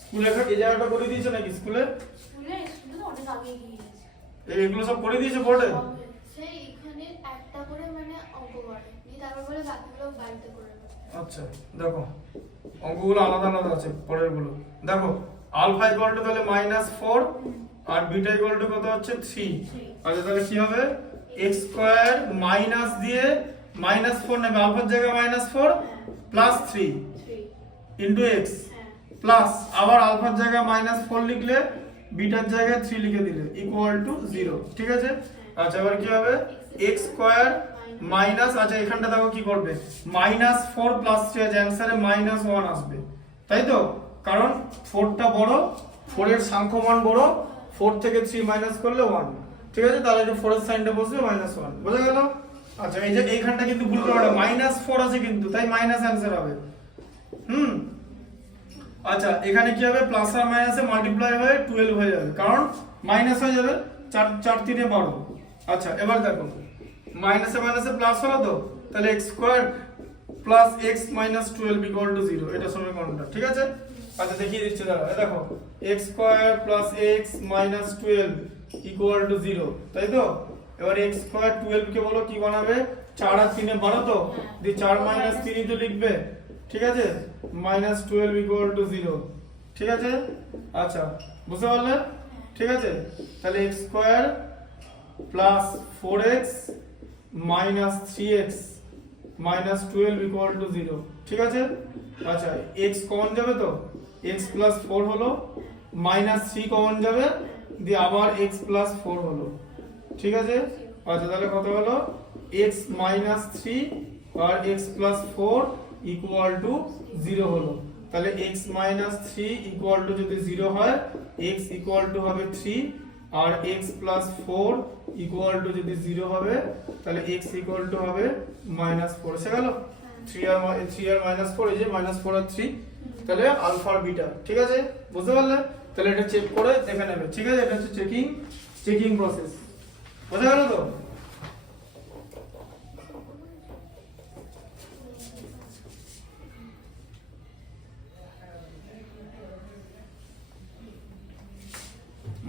স্কুলে এই জায়গাটা করে দিয়েছো নাকি স্কুলে? স্কুলে তো অনেক আগে গিয়ে গেছে। এগুলো সব করে দিয়েছো বোর্ডে? সেই এখানে একটা করে মানে অঙ্ক করে দিয়ে তারপর বলে বাকিগুলো বাড়িতে করে নেবে। আচ্ছা দেখো, অঙ্কগুলো আলাদা আলাদা আছে পরের গুলো। দেখো আলফা ইকুয়াল টু তাহলে -4 আর বিটা ইকুয়াল টু কত হচ্ছে 3। আচ্ছা তাহলে কি হবে, x² মাইনাস দিয়ে -4 নেবে, আলফার জায়গায় -4 প্লাস 3 ইনটু x প্লাস আবার আলফার জায়গায় -4 লিখলে বিটার জায়গায় 3 লিখে দিলে ইকুয়াল টু 0, ঠিক আছে? আচ্ছা এবার কি হবে, x² মাইনাস, আচ্ছা এখানটা দেখো কি করবে, -4 প্লাস 3 আছে, অ্যানসারে -1 আসবে, তাই তো? কারণ 4টা বড়, 4 এর সাংখ্যমান বড়, 4 থেকে 3 মাইনাস করলে 1, ঠিক আছে? তাহলে এটা 4 এর সাইনটা বসবে -1, বোঝা গেল? আচ্ছা এই যে এইখানটা কিন্তু ভুল করা, -4 আছে কিন্তু, তাই মাইনাস অ্যানসার হবে। আচ্ছা এখানে কি হবে, প্লাস আর মাইনাসে মাল্টিপ্লাই হয়ে 12 হয়ে যাবে, কারণ মাইনাস হয়ে যাবে, 4 4 3 12। আচ্ছা এবার দেখো, মাইনাসে মাইনাসে প্লাস হলো তো, তাহলে x² plus x minus 12 equal to 0, এটা সমীকরণটা, ঠিক আছে? আচ্ছা দেখিয়ে দিচ্ছি, দাঁড়াও, এই দেখো x² plus x minus 12 equal to 0, তাই তো? এবার x² 12 কে বলো কি বানাবে, 4 আর 3 12 তো, দিয়ে 4 মাইনাস 3 তো লিখবে, ঠিক আছে? -12 ইকুয়াল টু 0, ঠিক আছে? আচ্ছা বুঝতে পারলে? ঠিক আছে, তাহলে x² plus 4x minus 3x minus 12 equal to 0, ঠিক আছে? আচ্ছা x কমন যাবে তো, x প্লাস 4 হলো, -3 কমন যাবে, দিয়ে আবার x প্লাস 4 হলো, ঠিক আছে? আচ্ছা তাহলে কত হলো, x মাইনাস 3 আর x প্লাস 4 ইকুয়াল টু 0 হলো। তাহলে x মাইনাস 3 ইকুয়াল টু যদি 0 হয়, x ইকুয়াল টু হবে 3 আর x প্লাস 4 ইকুয়াল টু যদি 0 হবে, তাহলে x ইকুয়াল টু হবে -4, এসে গেল? 3 আর -4, এই যে -4 আর 3, তাহলে আলফা আর বিটা, ঠিক আছে? বুঝতে পারলে? তাহলে এটা চেক করে দেখে নেবে, ঠিক আছে? এটা হচ্ছে চেকিং প্রসেস, বোঝা গেল তো?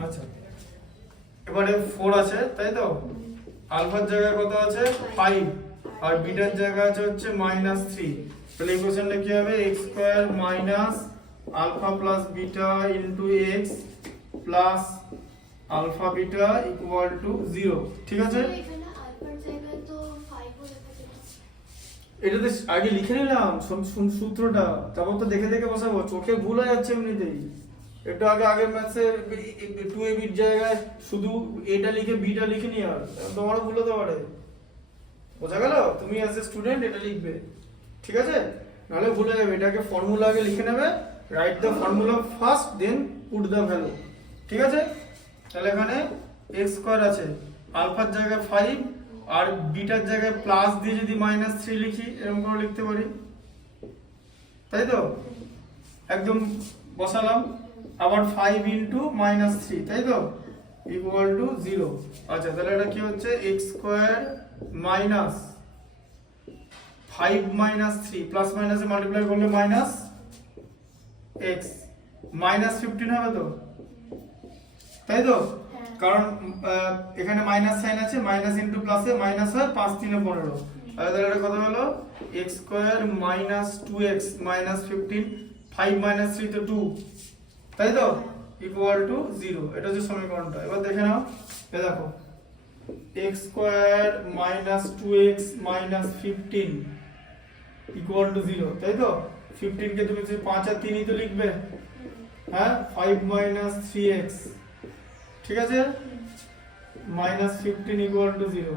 আচ্ছা এবারে 4 আছে, তাই তো? আলফার জায়গায় কত আছে, 5 আর বিটার জায়গায় আছে হচ্ছে -3, তাহলে ইকুয়েশনটা কি হবে, x² minus alpha plus beta into x plus alpha beta equal to 0, ঠিক আছে? এখানে আলফার জায়গায় তো 5 বলে থাকে না। এটাতে আগে লিখে নিলাম সূত্রটা, তারপর তো দেখে দেখে বসাবো, চোখে ভুল হয়ে যাচ্ছে এমনিতেই। একটু আগের ম্যাথসে 2ab এর জায়গায় শুধু এটা লিখে বিটা লিখে নি, আর তোমারও ভুল হতে পারে, বোঝা গেল? তুমি অ্যাজ এ স্টুডেন্ট এটা লিখবে, ঠিক আছে? নাহলে ভুলে যাবে। এটাকে ফর্মুলা আগে লিখে নেবে, write the formula first then put the value, ঠিক আছে? তাহলে এখানে x² আছে, আলফার জায়গায় 5 আর বিটার জায়গায় প্লাস দিয়ে যদি -3 লিখি, এরকম করে লিখতে পারি, তাই তো? একদম বসালাম, আবার 5 ইনটু -3, তাই তো? Equal to 0। আচ্ছা তাহলে এটা কি হচ্ছে, x² মাইনাস 5 -3 প্লাস মাইনাসে মাল্টিপ্লাই করলে -x -15 হবে তো, তাই তো? কারণ এখানে মাইনাস সাইন আছে, মাইনাস ইনটু প্লাসে মাইনাস হয়, 5 3 15, তাহলে এটা কত হলো, x² মাইনাস 2x মাইনাস 15, 5 -3 তো 2, তাই তো? ইকুয়াল টু 0, এটা হচ্ছে সমীকরণটা। এবার দেখে নাও, এ দেখো x square minus 2x minus 15 equal to 0, তাই তো? 15 কে তুমি 5 আর 3 ই তো লিখবে, হ্যাঁ? 5 মাইনাস 3x, ঠিক আছে, মাইনাস 15 ইকুয়াল টু 0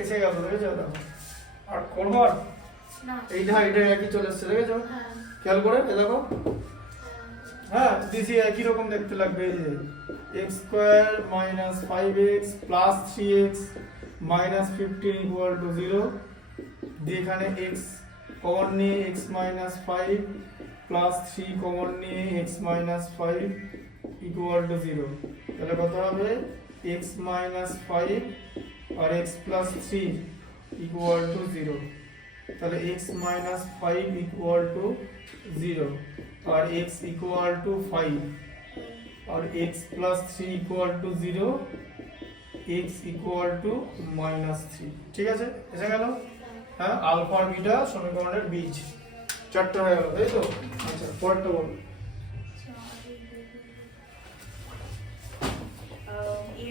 এসে গেল, দেখেছো? দেখো আর করবো আর না এইটা একই চলে এসছে, দেখেছো? হ্যাঁ খেয়াল করে এ দেখো, হ্যাঁ হ্যাঁ দিছি একই রকম দেখতে লাগবে। এই যে x square minus 5x plus 3x minus 15 equal to 0, দিয়ে এখানে x কমন নিয়ে x মাইনাস 5 প্লাস 3 কমন নিয়ে x মাইনাস 5 ইকুয়াল টু 0, তাহলে কত হবে? x মাইনাস 5 আর x প্লাস 3 ইকুয়াল টু 0, তাহলে x মাইনাস 5 ইকুয়াল টু 0 আর x ইকুয়াল টু 5 আর x plus 3 equal to 0, x equal to minus 3, ঠিক আছে? এসে গেল, হ্যাঁ? আলফা আর বিটা সমীকরণের বীজ চারটা হয়ে গেল, তাই তো? আচ্ছা পরেরটা বল।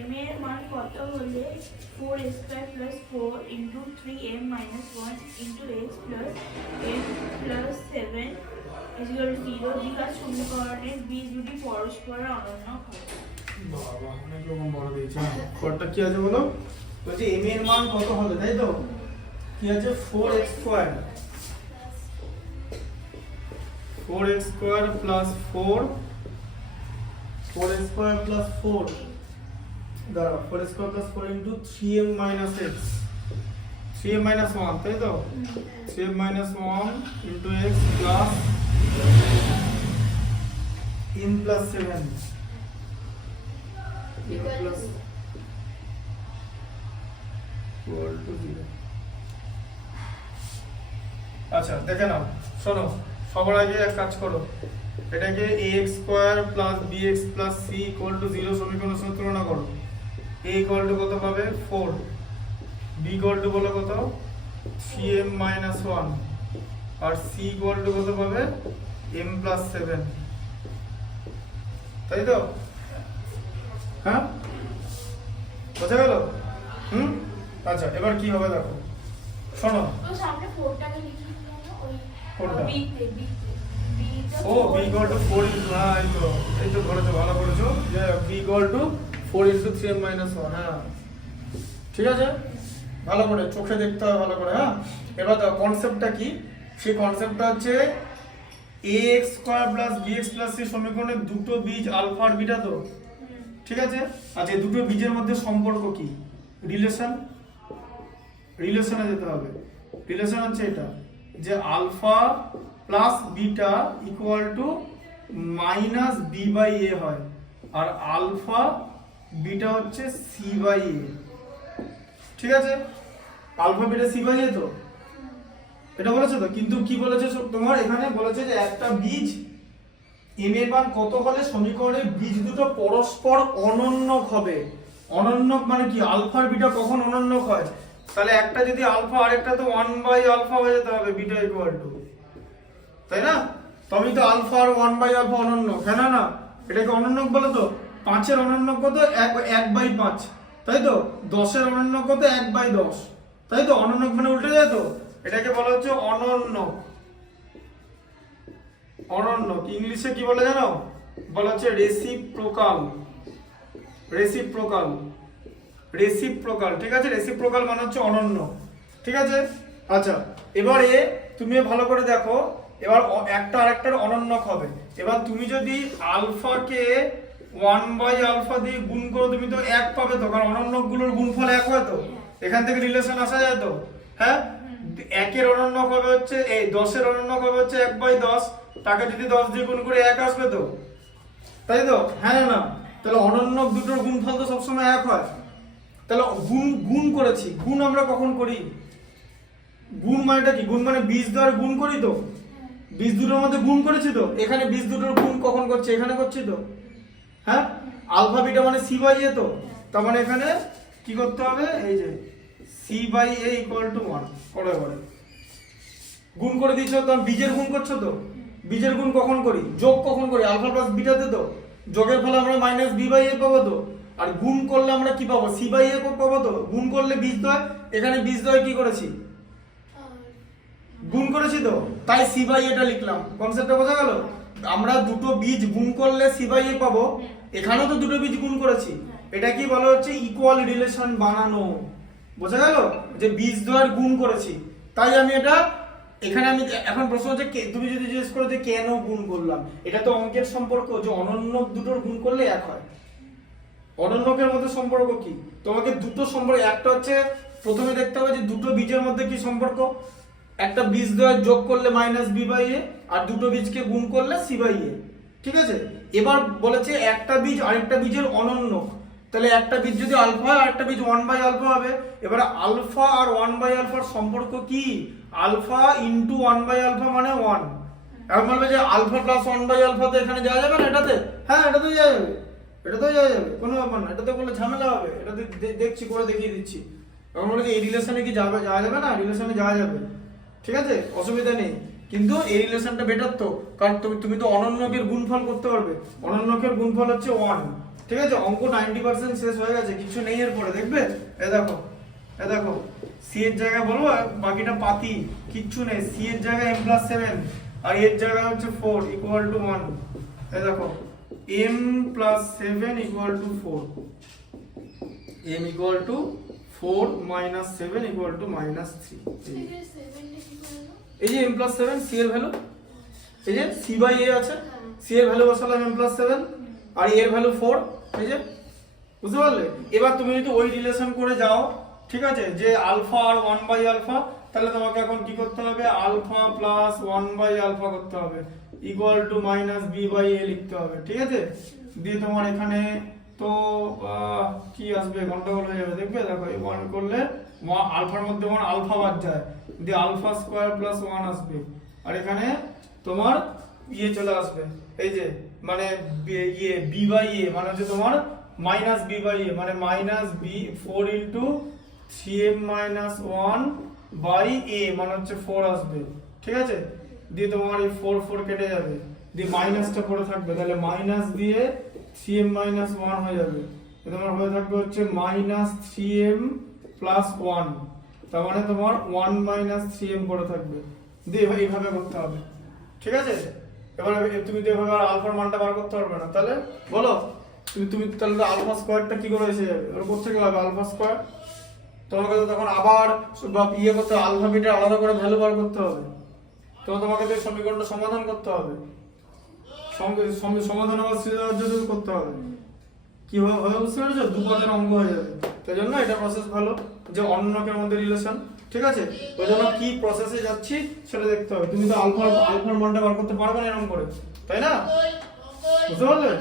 m এর মান কত হলে 4x plus 4 into 3m minus 1 into x plus m plus 7 is equal to 0 দ্বিঘাত সমীকরণের বীজ দুটি পরস্পরের অনন্য হয়। বাবা অনেক রকম বড় দিয়েছে। পরেরটা কি আছে বলো? বলছে m এর মান কত হবে, তাই তো? কি আছে? 4x square, 4x square plus 4, 4x square plus 4 দাঁড়া, 4x square plus 4 into 3m minus x, 3m minus 1, তাই তো? 3m minus 1 into x plus m plus 7 equal plus to equal to 0। আচ্ছা দেখে নাও, শোনো, সবার আগে এক কাজ করো, এটাকে ax square plus bx plus c equal to 0 সমীকরণের সঙ্গে তুলনা করো। a ইকুয়াল টু কত পাবে? 4, b ইকুয়াল টু বলো কত? 3m মাইনাস 1 আর c ইকুয়াল টু কত পাবে? m প্লাস 7, তাই তো? হ্যাঁ বোঝা গেল? আচ্ছা এবার কি হবে দেখো, শোনো। তো সামনে 4টাকে লিখে দিলাম না ওই কোনটা? বি তে ও b ইকুয়াল টু 4 ইনটু, হ্যাঁ এই তো ধরেছো, ভালো করেছো, যে b equal to 4 into 3m minus 1, হ্যাঁ ঠিক আছে, ভালো করে চোখে দেখতে হবে ভালো করে, হ্যাঁ? এবার দেখো কনসেপ্টটা কি, সেই কনসেপ্টটা হচ্ছে ax square plus bx plus c সমীকরণের দুটো বীজ আলফা আর বিটা, তো ঠিক আছে? আচ্ছা এই দুটো বীজের মধ্যে সম্পর্ক কি? রিলেশনে যেতে হবে। রিলেশন হচ্ছে এটা, যে alpha plus beta equal to minus b by a হয়, আর আলফা বিটা হচ্ছে সি বাই এ, ঠিক আছে? আলফা বিটা সি বাই এ, তো এটা বলেছে তো, কিন্তু কি বলেছে তোমার এখানে? বলেছে যে একটা বীজ m এর মান কত হলে সমীকরণের বীজ দুটো পরস্পর অনন্যক হবে। অনন্যক মানে কি? আলফা আর বিটা কখন অনন্যক হয়? তাহলে একটা যদি আলফা আরেকটা তো 1 বাই আলফা হয়ে যেতে হবে, বিটা ইকুয়াল টু, তাই না? তবেই তো আলফা আর 1 বাই আলফা অনন্যক, হ্যাঁ না? না এটাকে অনন্যক বলো তো। 5 এর অনন্যক কত? 1 বাই 5, তাই তো? 10 এর অনন্যক কত? 1 বাই 10, তাই তো? অনন্যক মানে উল্টে যায় তো, এটাকে বলা হচ্ছে অনন্যক। অনন্যক ইংলিশে কি বলে জানো? বলা হচ্ছে রেসিপ্রোকাল। রেসিপ্রোকাল, রেসিপ্রোকাল, ঠিক আছে? রেসিপ্রোকাল মানে হচ্ছে অনন্য, ঠিক আছে? আচ্ছা এবারে তুমি ভালো করে দেখো, এবার একটা আরেকটার অনন্যক হবে। এবার তুমি যদি আলফাকে 1 বাই আলফা দিয়ে গুণ করো, তুমি তো 1 পাবে তো, কারণ অনন্যক গুলোর গুণফল 1 হয় তো, এখান থেকে রিলেশন আসা যায় তো, হ্যাঁ? 1 এর অনন্যক হবে হচ্ছে এই 10 এর অনন্যক হবে হচ্ছে 1 বাই 10, তাকে যদি 10 দিয়ে গুণ করে 1 আসবে তো, তাই তো? হ্যাঁ না? তাহলে অনন্যক দুটোর গুণফল তো সবসময় 1 হয়। তাহলে গুণ করেছি, গুণ আমরা কখন করি? গুণ মানেটা কি? গুণ মানে বীজ দ্বারা গুণ করি তো, বীজ দুটোর মধ্যে গুণ করেছি তো, এখানে বীজ দুটোর গুণ কখন করছি? এখানে করছি তো, হ্যাঁ? আলফা বিটা মানে সি বাই এ, তো তার মানে এখানে কি করতে হবে? এই যে C by A equal to 1 করে করে গুণ করে দিয়েছো, তখন বীজের গুণ করছো তো। বীজের গুণ কখন করি? যোগ কখন করি? আলফা প্লাস বিটাতে তো, যোগের ফলে আমরা মাইনাস বি বাই এ পাবো তো, আর গুণ করলে আমরা কি পাবো, সি বাই এ পাবো। তো গুণ করলে বীজদ্বয়, এখানে বীজদ্বয় কি করেছি, গুণ করেছি, তো তাই সি বাই এটা লিখলাম। কনসেপ্টটা বোঝা গেল? আমরা দুটো বীজ গুণ করলে সি বাই এ পাবো, এখানেও তো দুটো বীজ গুণ করেছি। এটা কি বলা হচ্ছে, ইকুয়াল রিলেশন বানানো। বোঝা গেল যে বীজদ্বয়ের গুণ করেছি, তাই আমি এটা এখানে আমি এখন প্রশ্ন হচ্ছে তুমি যদি জিজ্ঞেস করো যে কেন গুণ করলাম, এটা তো অঙ্কের সম্পর্ক যে অনন্যক দুটোর গুণ করলে এক হয়। অনন্যকের মধ্যে সম্পর্ক কি, তোমাকে দুটো সম্পর্ক, একটা হচ্ছে প্রথমে দেখতে হবে যে দুটো বীজের মধ্যে কি সম্পর্ক। একটা বীজদ্বয় যোগ করলে মাইনাস বি বাই এ, আর দুটো বীজকে গুণ করলে সি বাই এ। ঠিক আছে, এবার বলেছে একটা বীজ আরেকটা বীজের অনন্যক, তাহলে একটা বীজ যদি আলফা হয় আরেকটা বীজ 1 বাই আলফা হবে। এবারে আলফা আর 1 বাই আলফার সম্পর্ক কি, আলফা ইনটু 1 বাই আলফা মানে 1। এখন বলবে যে আলফা প্লাস 1 বাই আলফা তো এখানে যাওয়া যাবে না এটাতে, হ্যাঁ এটাতে যাওয়া যাবে, এটাতেও যাওয়া যাবে, কোনো ব্যাপার না। এটাতে বললে ঝামেলা হবে, এটাতে দেখছি করে দেখিয়ে দিচ্ছি। এখন বলে যে এই রিলেশনে কি যাওয়া যাবে না, রিলেশনে যাওয়া যাবে, ঠিক আছে, অসুবিধা নেই। কিন্তু এই রিলেশনটা বেটার তো, কারণ তুমি তো অনন্যকের গুণফল করতে পারবে। অনন্যকের গুণফল হচ্ছে 1। ঠিক আছে, অঙ্ক 90% শেষ হয়ে গেছে, কিছু নেই এরপরে, দেখবে। এ দেখো সি এর জায়গায় বলবো, বাকিটা পাতি, কিচ্ছু নেই। সি এর জায়গায় m+7 আর এর জায়গায় হচ্ছে 4 ইকুয়াল টু 1। এ দেখো m+7 equal to 4, m equal to 4 minus 7 equal to -3। এই যে m+7 সি এর ভ্যালু, এই যে সি বাই এ আছে, সি এর ভ্যালু বসালাম m+7 আর এর ভ্যালু 4। এই যে বুঝতে পারলে? এবার তুমি যদি ওই রিলেশন করে যাও, ঠিক আছে, যে আলফা আর 1 বাই আলফা, তাহলে তোমাকে এখন কি করতে হবে, আলফা প্লাস 1 বাই আলফা করতে হবে equal to minus b by a লিখতে হবে। ঠিক আছে, দিয়ে তোমার এখানে তো কি আসবে, গন্ডগোল হয়ে যাবে, দেখবে। দেখো এই 1 করলে আলফার মধ্যে 1 আলফা বাদ যায়, দিয়ে আলফা স্কয়ার প্লাস 1 আসবে, আর এখানে তোমার ইয়ে চলে আসবে, এই যে মানে ইয়ে বি বাই এ মানে হচ্ছে তোমার মাইনাস বি বাই এ মানে minus b 4 into 3m minus 1 by a মানে হচ্ছে 4 আসবে। ঠিক আছে, দিয়ে তোমার এই 4 কেটে যাবে, দিয়ে মাইনাসটা পড়ে থাকবে, তাহলে মাইনাস দিয়ে 3m মাইনাস 1 হয়ে যাবে, তোমার হয়ে থাকবে হচ্ছে মাইনাস 3m প্লাস 1, তার মানে তোমার 1 মাইনাস 3m পড়ে থাকবে, দিয়ে এইভাবে করতে হবে। ঠিক আছে, এবার তুমি তো এভাবে আলফার মানটা বার করতে পারবে না, তাহলে বলো তুমি তাহলে আলফা স্কয়ারটা কি করে এসে যাবে, ওর কোথা থেকে হবে আলফা স্কয়ার? তোমাকে তো তখন আবার ইয়ে করতে হবে, আলফা বিটা আলাদা করে ভ্যালু বার করতে হবে, তো তোমাকে তো সমীকরণটা সমাধান করতে হবে, সমাধান আবার সিরিজ করতে হবে। কি হবে বুঝতে পেরেছো? দুপাতের অঙ্ক হয়ে যাবে। তাই জন্য এটা প্রসেস ভালো, যে অন্যকের মধ্যে রিলেশন। ঠিক আছে, ওই জন্য কি প্রসেসে যাচ্ছি সেটা দেখতে হবে। তুমি তো আলফার মানটা বার করতে পারবে না এরকম করে, তাই না? বুঝতে পারলে?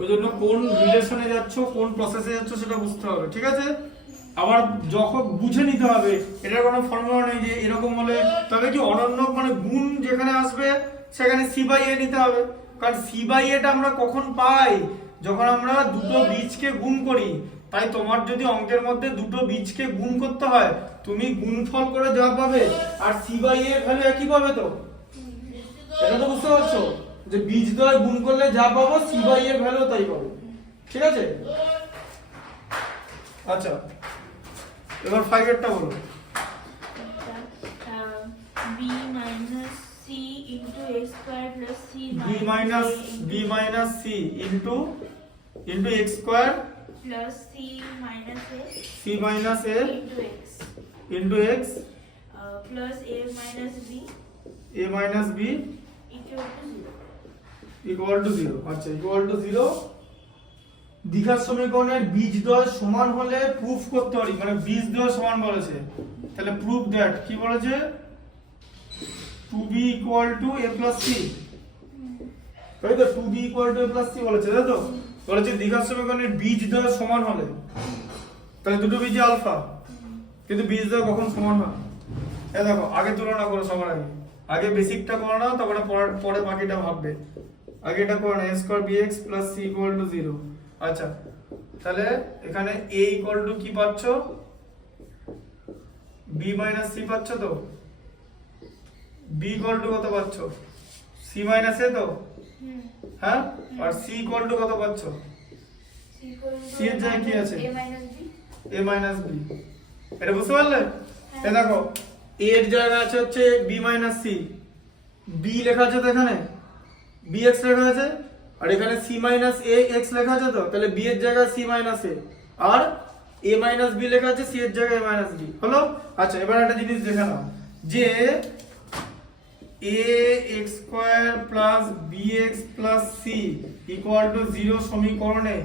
ওই জন্য কোন রিলেশনে যাচ্ছ, কোন প্রসেসে যাচ্ছ সেটা বুঝতে হবে। ঠিক আছে, আবার যখন বুঝে নিতে হবে, এটার কোনো ফর্মুলা নেই যে এরকম হলে, তবে কি অনন্যক মানে গুণ যেখানে আসবে সেখানে সি বাই এ নিতে হবে, কারণ সি বাই এটা আমরা কখন পাই, যখন আমরা দুটো বীজকে গুণ করি। তাই তোমার যদি অঙ্কের মধ্যে দুটো বীজকে গুণ করতে হয়, তুমি গুণফল করে যা পাবে আর সি বাই এর ভ্যালু একই পাবে। তো এটা তো বুঝতে পারছো যে বীজদ্বয় গুণ করলে যা পাবো সি বাই এর ভ্যালু তাই পাবো। ঠিক আছে, আচ্ছা এবার 5 এরটা বলো। b minus c into a square plus c b minus c into x square plus c minus a into x into x plus a minus b equal to 0। আচ্ছা equal to 0। দ্বিঘাত সমীকরণের বীজদ্বয় সমান হলে প্রুফ করতে পারি, মানে বীজদ্বয় সমান বলেছে, তাহলে প্রুফ দ্যাট কি বলেছে, 2b equal to a plus c, তাই তো 2b equal to a plus c বলেছে, তাই তো বলেছে দ্বিঘাত সমীকরণের বীজদ্বয় সমান হলে, তাহলে দুটো বীজ আলফা, কিন্তু বীজদ্বয় কখন সমান হয়? এই দেখো আগে তুলনা করো, সবার আগে বেসিকটা করে নাও, তারপরে পরে বাকিটা ভাববে। আগে এটা করে নাও, a square bx plus c equal to 0। আচ্ছা তাহলে এখানে a equal to কি পাচ্ছ, b minus c পাচ্ছ, তো b equal to কত পাচ্ছ, c সি মাইনাস এ তো, হুম হ্যাঁ, আর সি ইকুয়াল টু কত পাচ্ছ? C C এর জায়গায় কি আছে? a minus b a minus B. এটা বুঝতে পারলে? এই দেখো a এর জায়গা আছে হচ্ছে b মাইনাস সি, b লেখা আছে তো এখানে, bx লেখা আছে, আর এখানে c মাইনাস a x লেখা আছে তো, তাহলে b এর জায়গায় c মাইনাস a, আর a মাইনাস b লেখা আছে, c এর জায়গায় a মাইনাস b হলো। আচ্ছা এবার একটা জিনিস দেখে নাও যে ax square plus bx plus c equal to 0 সমীকরণে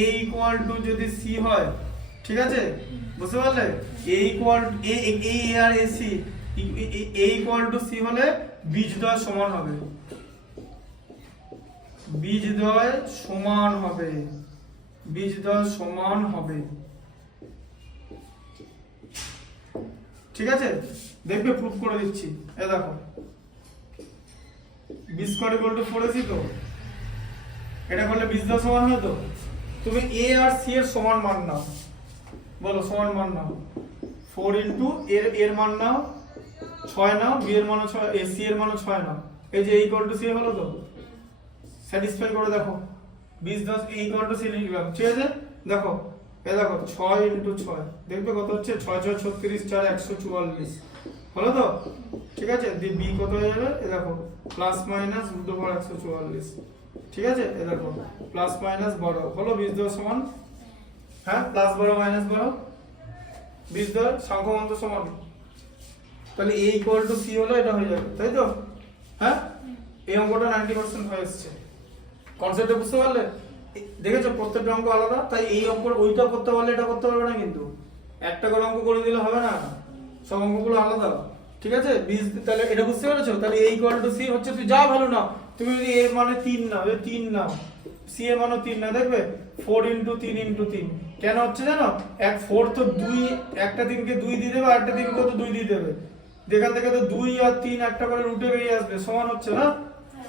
a ইকুয়াল টু যদি c হয়, ঠিক আছে, বুঝতে পারলে? a ইকুয়াল a আর ac a equal to c হলে বীজদ্বয় সমান হবে, বীজদ্বয় সমান হবে, বীজদ্বয় সমান হবে, ঠিক আছে? দেখবে প্রুফ করে দিচ্ছি। এই দেখো b square equal two 4ac তো, এটা করলে বীজদ্বয় সমান হয় তো। তুমি a আর c এর সমান মান নাও, বলো সমান মান নাও। 4 ইনটু এর মান নাও 6 নাও, b এর মান 6, ac এর মান 6 নাও, এই যে a ইকুয়াল টু c হলো তো, স্যাটিসফাই করে দেখো। 20 10 a ইকুয়াল টু c লিখলাম, ঠিক আছে? দেখো এই দেখো 6 ইনটু 6 দেখবে কত হচ্ছে, 6 6 36 4 144 হলো তো, ঠিক আছে? দি b কত হয়ে যাবে, এই দেখো প্লাস মাইনাস √ 144, ঠিক আছে? এই দেখো প্লাস মাইনাস 12 হলো 20 10 সমান, হ্যাঁ, প্লাস 12 মাইনাস 12 20 10 সংখ্যামন্ত সমান, তাহলে a ইকুয়াল টু c হলো, এটা হয়ে যাবে, তাই তো? হ্যাঁ, এই অঙ্কটা 90% হয়ে এসেছে। কনসেপ্টটা বুঝতে পারলে? দেখেছো প্রত্যেকটা অঙ্ক আলাদা, তাই এই অঙ্ক ওইটা করতে পারলে এটা করতে পারবে না, কিন্তু একটা করে অঙ্ক করে দিলে হবে না, সব অঙ্কগুলো আলাদা, ঠিক আছে? তাহলে এটা বুঝতে পেরেছো? তাহলে a ইকুয়াল টু c হচ্ছে, তুই যা ভ্যালু নাও, তুমি যদি a এর মানে 3 নাও, 3 নাও, c এর মানে 3 নাও, দেখবে 4 ইনটু 3 ইনটু 3 কেন হচ্ছে জানো? 4 তো 2, একটা 3 কে 2 দিয়ে দেবে, আর একটা 3 কে তো 2 দিয়ে দেবে, যেখান থেকে তো 2 আর 3 একটা করে রুটে বেরিয়ে আসবে, সমান হচ্ছে না?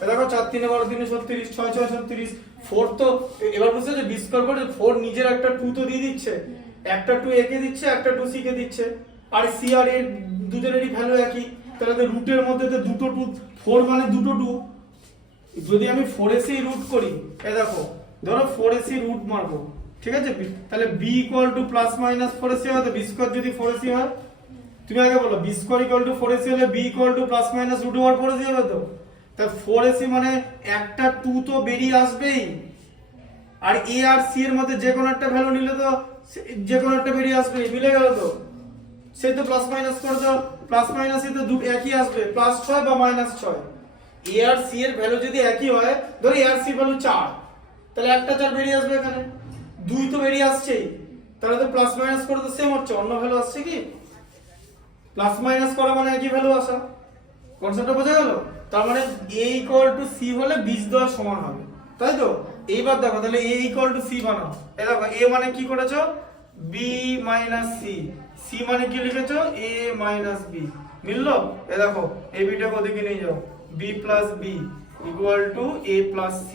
দেখো 4 3 12 3 36 6 6 36, 4 তো এবার বুঝছো যে b স্কয়ার করে 4 নিজের একটা 2 তো দিয়ে দিচ্ছে, একটা 2 a কে দিচ্ছে, একটা 2 c কে দিচ্ছে, আর c আর a দুজনেরই ভ্যালু একই, তাহলে তো রুটের মধ্যে তো দুটো 2, 4 মানে দুটো 2, যদি আমি 4ac রুট করি, এই দেখো ধরো 4ac রুট মারবো, ঠিক আছে? তাহলে b equal two plus minus 4ac হয় তো, b স্কয়ার যদি 4ac হয়, তুমি আগে বলো b square equal two 4ac হলে b equal two plus minus √ 4ac হবে তো, তাহলে 4ac মানে একটা 2 তো বেরিয়ে আসবেই, আর a আর c এর মধ্যে যে কোনো একটা ভ্যালু নিলে তো যে কোনো একটা বেরিয়ে আসবে, মিলে গেল তো, সেই তো প্লাস মাইনাস করে দাও, প্লাস মাইনাসই তো দুটো একই আসবে, প্লাস 6 বা মাইনাস 6, a আর c এর ভ্যালু যদি একই হয়, ধরো a আর c ভ্যালু 4, তাহলে একটা 4 বেরিয়ে আসবে, এখানে 2 তো বেরিয়ে আসছেই, তাহলে তো প্লাস মাইনাস করে তো সেম হচ্ছে, অন্য ভ্যালু আসছে কি? প্লাস মাইনাস করা মানে একই ভ্যালু আসা, কনসেপ্টটা বোঝা গেল? তার মানে a ইকুয়াল টু c হলে বীজদ্বয় সমান হবে, তাই তো? এইবার দেখো তাহলে a ইকুয়াল টু c বানাও, এই দেখো a মানে কি করেছো, b মাইনাস c, c মানে কি লিখেছো, a মাইনাস b, মিললো? এই দেখো এই বিটা ওদিকে নিয়ে যাও, b plus b equal two a plus c,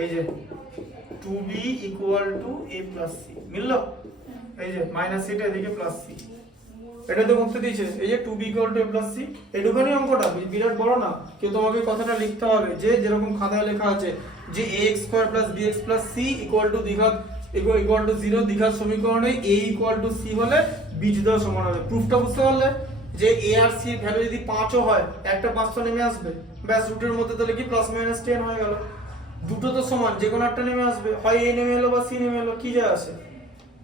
এই যে 2b equal to a plus c, মিললো? এই যে মাইনাস c টা এদিকে প্লাস c, এটা তো করতে দিয়েছে, এই যে 2b equal to a plus c, এটুকুনি অঙ্কটা, বিরাট বড় না, কিন্তু তোমাকে কথাটা লিখতে হবে যে যেরকম খাতায় লেখা আছে যে ax square plus bx plus c equal two দ্বিঘাত ইকুয়াল টু 0 দ্বিঘাত সমীকরণে a ইকুয়াল টু c হলে বীজদ্বয় সমান হবে। প্রুফটা বুঝতে পারলে যে a আর c এর ভ্যালু যদি 5 ও হয়, একটা 5 তো নেমে আসবে, ব্যাস রুটের মধ্যে তাহলে কি প্লাস মাইনাস 10 হয়ে গেল, দুটো তো সমান, যে কোনো একটা নেমে আসবে, হয় a নেমে এলো বা c নেমে এলো, কি যায় আসে,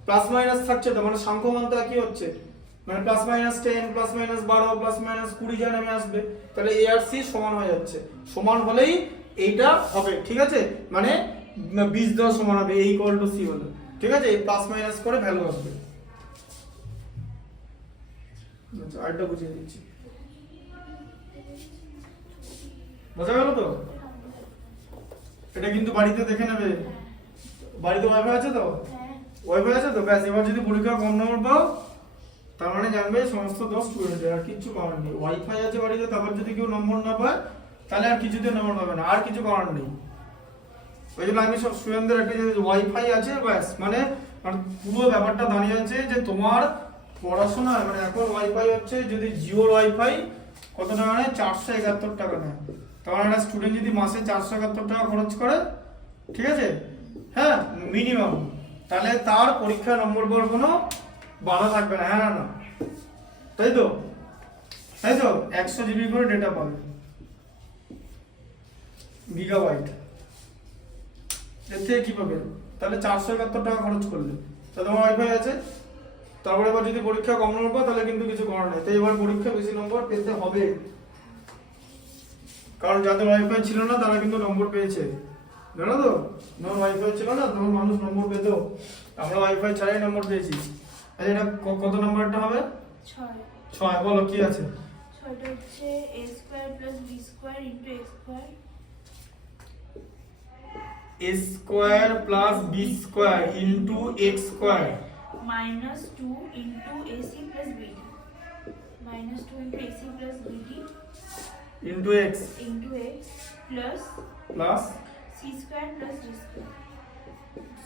প্লাস মাইনাস থাকছে তো, মানে সংখ্যামান তো একই হচ্ছে, মানে plus minus 10 plus minus 12 plus minus 20 যা নেমে আসবে, তাহলে a আর c সমান হয়ে যাচ্ছে, সমান হলেই এইটা হবে, ঠিক আছে? মানে বীজদ্বয় সমান হবে a ইকুয়াল টু c হলে, ঠিক আছে? এই প্লাস মাইনাস করে ভ্যালু আসবে। আচ্ছা আরেকটা বুঝিয়ে দিচ্ছি, বোঝা গেল তো? এটা কিন্তু বাড়িতে দেখে নেবে, বাড়িতে ওয়াইফাই আছে তো, ওয়াইফাই আছে তো, ব্যাস এবার যদি পরীক্ষা কম নম্বর পাও, তার মানে জানবে সমস্ত দোষ স্টুডেন্টের, আর কিছু করার নেই। ওয়াইফাই আছে বাড়িতে, তারপর যদি কেউ নম্বর না পায়, তাহলে আর কিছুতে নম্বর পাবে না, আর কিছু করার নেই। ওই জন্য আমি সব স্টুডেন্টদের একটা যে ওয়াইফাই আছে, ব্যাস মানে পুরো ব্যাপারটা দাঁড়িয়ে আছে যে তোমার পড়াশোনা, মানে এখন ওয়াইফাই হচ্ছে, যদি জিওর ওয়াইফাই কত টাকা নেয়, 471 টাকা নেয়, তখন একটা স্টুডেন্ট যদি মাসে 471 টাকা খরচ করে, ঠিক আছে, হ্যাঁ মিনিমাম, তাহলে তার পরীক্ষা নম্বর পর কোনো বাধা থাকবে না। হ্যাঁ না না, তাই তো 100 জিবি করে ডেটা পাবে, গিগাবাইট। এর থেকে কি পাবে? তাহলে 471 টাকা খরচ করলে তা তোমার ওয়াইফাই আছে। তারপরে এবার যদি পরীক্ষা কম নম্বর তাহলে কিন্তু কিছু করার নেই। তাই এবার পরীক্ষা বেশি নম্বর পেতে হবে, কারণ যাদের ওয়াইফাই ছিল না তারা কিন্তু নম্বর পেয়েছে, জানো তো? তোমার ওয়াইফাই ছিল না, তোমার মানুষ নম্বর পেত, আমরা ওয়াইফাই ছাড়াই নম্বর পেয়েছি। আচ্ছা, এটা কত নম্বরটা হবে? 6। বলো কি আছে? 6টা হচ্ছে a square plus b square into x square, a square plus b square into x square minus 2 into ac plus bd, minus 2 into ac plus bd into x plus plus c square plus d square,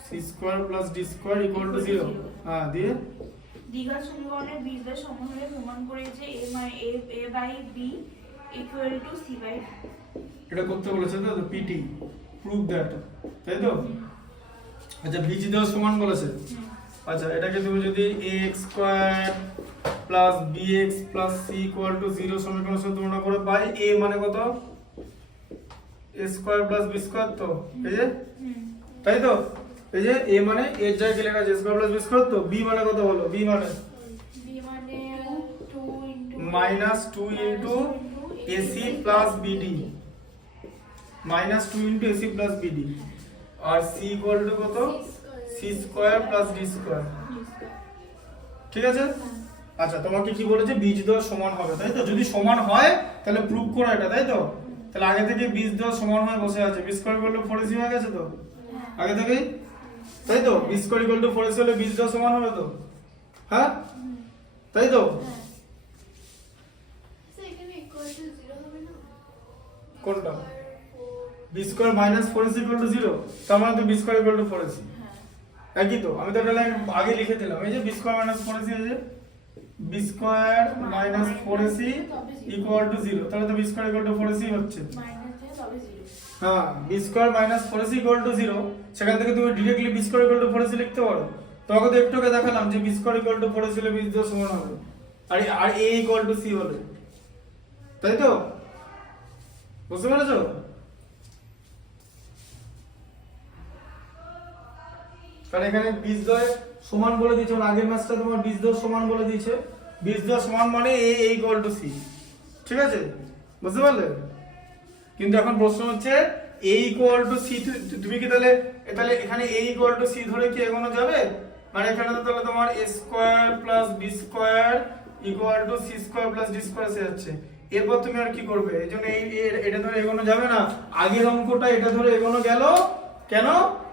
c square plus d square equal to 0। হ্যাঁ, দিয়ে দ্বিঘাত সমীকরণের বীজদ্বয় সমান হলে প্রমাণ করেছে a by b equal to c by d। এটা করতে বলেছে তো পিটি, প্রুভ দ্যাট, তাই তো? আচ্ছা, বীজদ্বয় সমান বলেছে। আচ্ছা, এটাকে তুমি যদি ax square plus bx plus c equal to 0 সমীকরণের সাথে তুলনা করে পাই, a মানে কত? a square plus b square, তো এই যে, তাই তো? এই যে a মানে এর জায়গায় লেখা আছে স্কয়ার প্লাস b স্কয়ার, তো b মানে কত হলো? b মানে 2 into minus 2 into ac plus bd, minus 2 into ac plus bd, আর c ইকুয়াল টু কত? c square plus d square, ঠিক আছে? আচ্ছা, তোমাকে কি বলেছে? বীজদ্বয় সমান হবে, তাই তো? যদি সমান হয় তাহলে প্রুভ করো এটা, তাই তো? তাহলে আগে থেকে বীজদ্বয় সমান হয়ে বসে আছে, b square equal two 4ac হয়ে গেছে তো আগে থেকেই, তাই তো? b square equal two 4ac হলে বীজদ্বয় সমান হবে তো, হ্যাঁ তাই তো? আচ্ছা, এখানে ইকুয়াল টু 0 হবে না? কোনটা? b square minus 4ac equal to 0, তার মানে তো b square equal two 4ac, একই তো? আমি তো এটা লাইন আগে লিখে দিলাম, এই যে b স্কয়ার মাইনাস 4ac, এই যে b square minus 4ac equal to 0, তাহলে তো b square equal two 4ac হচ্ছে। মাইনাস দিয়ে তবে 0। হ্যাঁ, b square minus 4ac equal to 0, সেখান থেকে তুমি directly b square equal two 4ac লিখতে পারো। তোমাকে তো একটু আগে দেখালাম যে b square equal two 4ac হলে বীজদ্বয় সমান হবে, আর a ইকুয়াল টু c হলে, তাই তো? বুঝতে পেরেছো? কারণ এখানে বীজদ্বয় সমান বলে দিয়েছে, আগের ম্যাচটা তোমার বীজদ্বয় সমান বলে দিয়েছে, বীজদ্বয় সমান মানে a ইকুয়াল টু c, ঠিক আছে? বুঝতে পারলে? কিন্তু এখন প্রশ্ন হচ্ছে a ইকুয়াল টু c, তুমি কি তাহলে এখানে a ইকুয়াল টু c ধরে কি এগোনো যাবে? মানে এখানে তো তাহলে তোমার a square plus b square equal to c square plus d square এসে যাচ্ছে। এরপর তুমি আর কি করবে? এইজন্য এটা ধরে এগোনো যাবে না, আগের অঙ্কটা এটা ধরে এগোনো গেল কেন?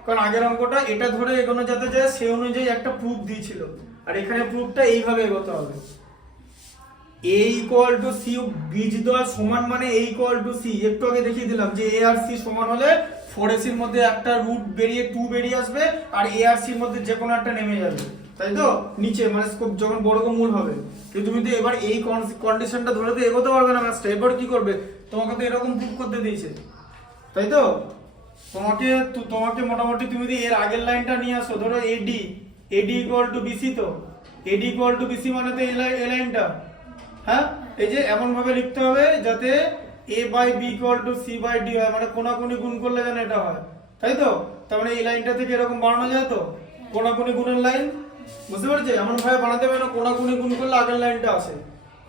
কারণ আগের অঙ্কটা এটা ধরে এগোনো যেতে যায় সেই অনুযায়ী একটা প্রুফ দিয়েছিল, আর এখানে প্রুফটা এইভাবে এগোতে হবে। a ইকুয়াল টু c, বীজদ্বয় সমান মানে a ইকুয়াল টু c, একটু আগে দেখিয়ে দিলাম যে a আর c সমান হলে 4ac এর মধ্যে একটা রুট বেরিয়ে 2 বেরিয়ে আসবে, আর a আর c এর মধ্যে যে কোনো একটা নেমে যাবে, তাই তো? নিচে মানে যখন বর্গমূল হবে। কিন্তু তুমি তো এবার এই কন্ডিশনটা ধরে তো এগোতে পারবে না ম্যাথটা। এবার কি করবে? তোমাকে তো এরকম প্রুফ করতে দিয়েছে, তাই তো? তোমাকে মোটামুটি তুমি যদি এর আগের লাইনটা নিয়ে আসো, ধরো AD ইকুয়াল টু BC, তো AD ইকুয়াল টু BC মানে তো এই লাইনটা, হ্যাঁ? এই যে এমন ভাবে লিখতে হবে যাতে a by b equal to c by d হয়, মানে কোনাকুনি গুণ করলে যেন এটা হয়, তাই তো? তার মানে এই লাইনটা থেকে এরকম বানানো যায় তো, কোনাকুনি গুণের লাইন, বুঝতে পারছো? এমন ভাবে বানাতে হবে না কোনাকুনি গুণ করলে আগের লাইনটা আসে,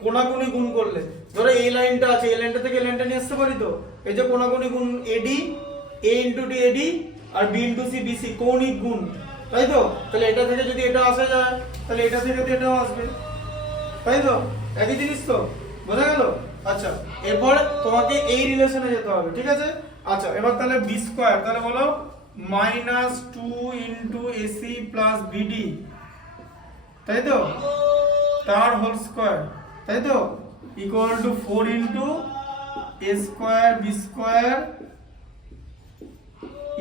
কোনাকুনি গুণ করলে ধরো এই লাইনটা আছে, এই লাইনটা থেকে এই লাইনটা নিয়ে আসতে পারি তো, এই যে কোনাকুনি গুণ AD, a into d AD, আর b ইনটু c BC, কৌণিক গুণ, তাই তো? তাহলে এটা থেকে যদি এটা আসা যায় তাহলে এটা থেকে তো এটাও আসবে, তাই তো? একই জিনিস তো, বোঝা গেল? আচ্ছা, এরপর তোমাকে এই রিলেশনে যেতে হবে, ঠিক আছে? আচ্ছা, এবার তাহলে b স্কয়ার, তাহলে বলো minus 2 into ac plus bd, তাই তো? তার হোল স্কয়ার, তাই তো? Equal to 4 into a square b square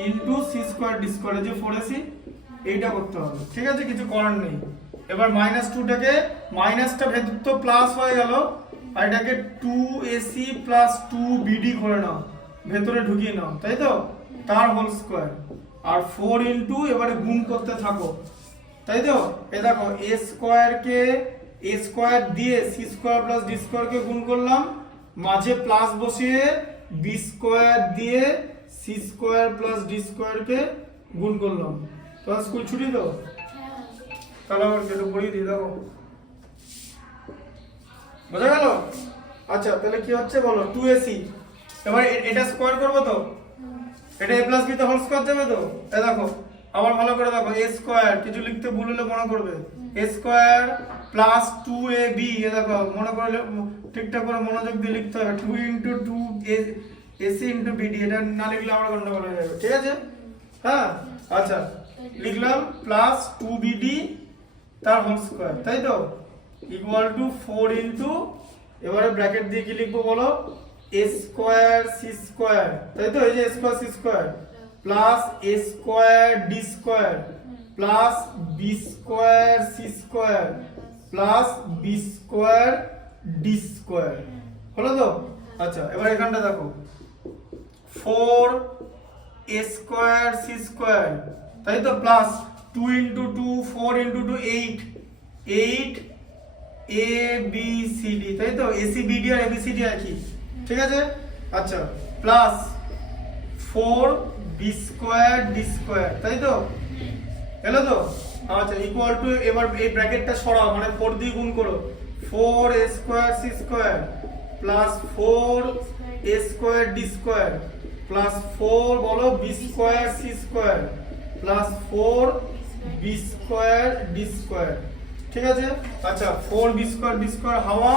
into c square d square, যে 4ac, এইটা করতে হবে, ঠিক আছে? কিছু করার নেই। এবার -2টাকে, মাইনাসটা ভেতর তো প্লাস হয়ে গেল, আর এটাকে 2ac প্লাস 2bd করে নাও, ভেতরে ঢুকিয়ে নাও, তাই তো, তার হোল স্কোয়ার। আর 4 ইন্টু এবারে গুণ করতে থাকো, তাই তো। এ দেখো a স্কোয়ারকে a স্কোয়ার দিয়ে c স্কোয়ার প্লাস d স্কোয়ারকে গুণ করলাম, মাঝে প্লাস বসিয়ে b স্কোয়ার দিয়ে c স্কোয়ার প্লাস d স্কোয়ারকে গুণ করলাম। তোমার স্কুল ছুটি তো, হ্যাঁ তাহলে আমার কেটে পড়িয়ে দিয়ে দেখো, বোঝা গেল? আচ্ছা তাহলে কি হচ্ছে বলো, 2ac, এবার এটা স্কোয়ার করবো তো, এটা a প্লাস b তে হোল স্কোয়ার যাবে তো। এই দেখো আবার ভালো করে দেখো, a স্কোয়ার কিছু লিখতে ভুল হলে মনে করবে, a স্কোয়ার প্লাস 2ab, এ দেখো মনে করলে ঠিকঠাক করে মনোযোগ দিয়ে লিখতে হবে, 2 ইন্টু 2 ac ইন্টু bd, এটা না লিখলে আবার গন্ডগোল হয়ে যাবে, ঠিক আছে? হ্যাঁ আচ্ছা লিখলাম প্লাস 2bd তার হোল স্কোয়ার, তাই তো, ইকুয়াল টু 4 ইন্টু, এবারে ব্র্যাকেট দিয়ে কি লিখবো বলো, a স্কোয়ার c স্কোয়ার, তাই তো, এই যে a square c square plus a square d square plus b square c square plus b square d square, হলো তো? আচ্ছা এবার এখানটা দেখো, 4 a স্কোয়ার c স্কোয়ার, তাই তো, plus 2 into 2 4 into 2 8 a b c d, তাই তো, a c b d R a b c d একই, ঠিক আছে? আচ্ছা plus 4 b square d square, তাই তো, এলো তো? আচ্ছা ইকুয়াল টু, এবার এই ব্র্যাকেটটা সরাও, মানে 4 দিয়ে গুণ করো, 4 a square c square plus 4 a square d square plus 4 বলো b square c square plus 4 b square d square, ঠিক আছে? আচ্ছা 4 b স্কোয়ার d স্কোয়ার হাওয়া,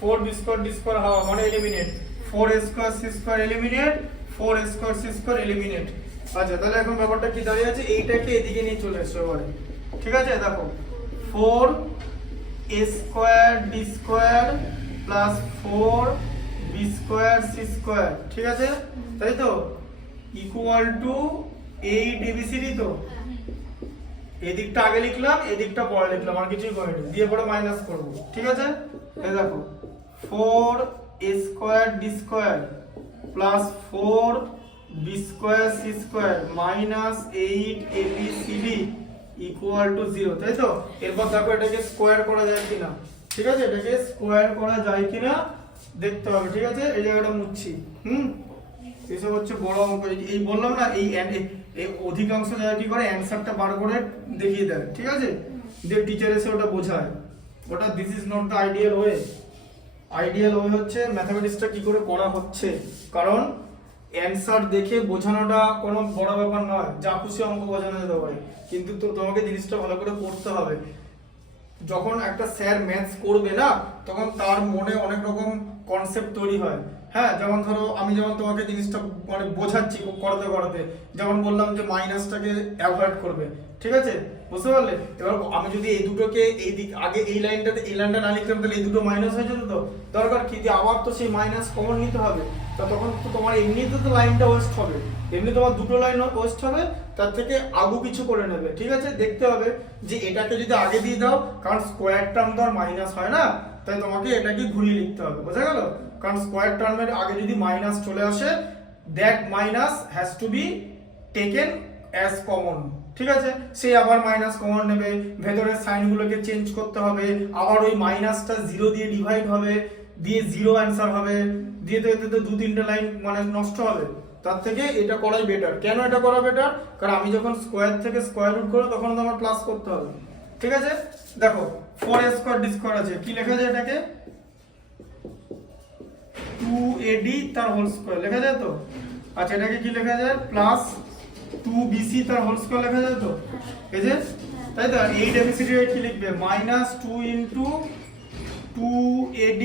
4 b স্কোয়ার d স্কোয়ার হাওয়া, মানে eliminate, 4 a square c square eliminate, 4 a square c square eliminate. আচ্ছা তাহলে এখন ব্যাপারটা কি দাঁড়িয়ে আছে, এইটাকে এদিকে নিয়ে চলে এসো এবারে, ঠিক আছে? দেখো 4 a square d square plus 4 b square c square, ঠিক আছে, তাই তো, ইকুয়াল টু 8 abcd, তো এই দিকটা আগে লিখলাম, এই দিকটা পরে লিখলাম, আর কিছুই করিনি, দিয়ে পরে মাইনাস করব, ঠিক আছে? এই দেখো 4 a square d square plus 4 b square c square minus 8 abcd equal to 0, তাই তো। এরপর দেখো এটাকে স্কোয়ার করা যায় কিনা, ঠিক আছে, এটাকে স্কোয়ার করা যায় কিনা দেখতে হবে, ঠিক আছে? এই জায়গাটা মুছছি, এসব হচ্ছে বড় অঙ্ক, এই বললাম না, এই অধিকাংশ জায়গায় কি করে, অ্যানসারটা বার করে দেখিয়ে দেয়, ঠিক আছে, যে টিচার এসে ওটা বোঝায়, ওটা this is not the ideal way. Ideal way হচ্ছে ম্যাথমেটিক্সটা কি করে করা হচ্ছে, কারণ অ্যানসার দেখে বোঝানোটা কোনো বড় ব্যাপার নয়, যা খুশি অঙ্ক বোঝানো যেতে পারে, কিন্তু তো তোমাকে জিনিসটা ভালো করে পড়তে হবে। যখন একটা স্যার ম্যাথস করবে না, তখন তার মনে অনেক রকম কনসেপ্ট তৈরি হয়, হ্যাঁ, যেমন ধরো আমি যেমন তোমাকে জিনিসটা মানে বোঝাচ্ছি করতে করতে, যেমন বললাম যে মাইনাসটাকে অ্যাভয়েড করবে, ঠিক আছে, বুঝতে পারলে? এবার আমি যদি এই দুটোকে এই দিক আগে এই লাইনটা না লিখতাম, তাহলে এই দুটো মাইনাস হয়ে যেত, তো দরকার কি যে আবার তো সেই মাইনাস কমন নিতে হবে, তা তখন তো তোমার এমনিতে তো লাইনটা ওয়েস্ট হবে, এমনি তোমার দুটো লাইন ওয়েস্ট হবে, তার থেকে আগু কিছু করে নেবে, ঠিক আছে? দেখতে হবে যে এটাকে যদি আগে দিয়ে দাও, কারণ স্কোয়ার টার্ম তো আর মাইনাস হয় না, তাই তোমাকে এটাকে ঘুরিয়ে লিখতে হবে, বোঝা গেল? কারণ স্কোয়ার টার্মের আগে যদি মাইনাস চলে আসে, that minus has to be taken as common, ঠিক আছে? সে আবার মাইনাস কমন নেবে, ভেতরের সাইনগুলোকে চেঞ্জ করতে হবে, আবার ওই মাইনাসটা 0 দিয়ে ডিভাইড হবে, দিয়ে 0 অ্যান্সার হবে, দিয়ে তো 2-3টে লাইন মানে নষ্ট হবে, তার থেকে এটা করাই বেটার। কেন এটা করা বেটার? কারণ আমি যখন স্কোয়ার থেকে স্কোয়ার রুট করব, তখন তো আমার প্লাস করতে হবে, ঠিক আছে? দেখো 4a স্কোয়ার d স্কোয়ার আছে, কি লেখা যায় এটাকে, 2ad তার হোল স্কোয়ার লেখা যায় তো। আচ্ছা এটাকে কি লেখা যায়, প্লাস 2bc তার হোল স্কোয়ার লেখা যায় তো, এই যে, তাই তো। 8 abcd কি লিখবে, minus 2 into 2ad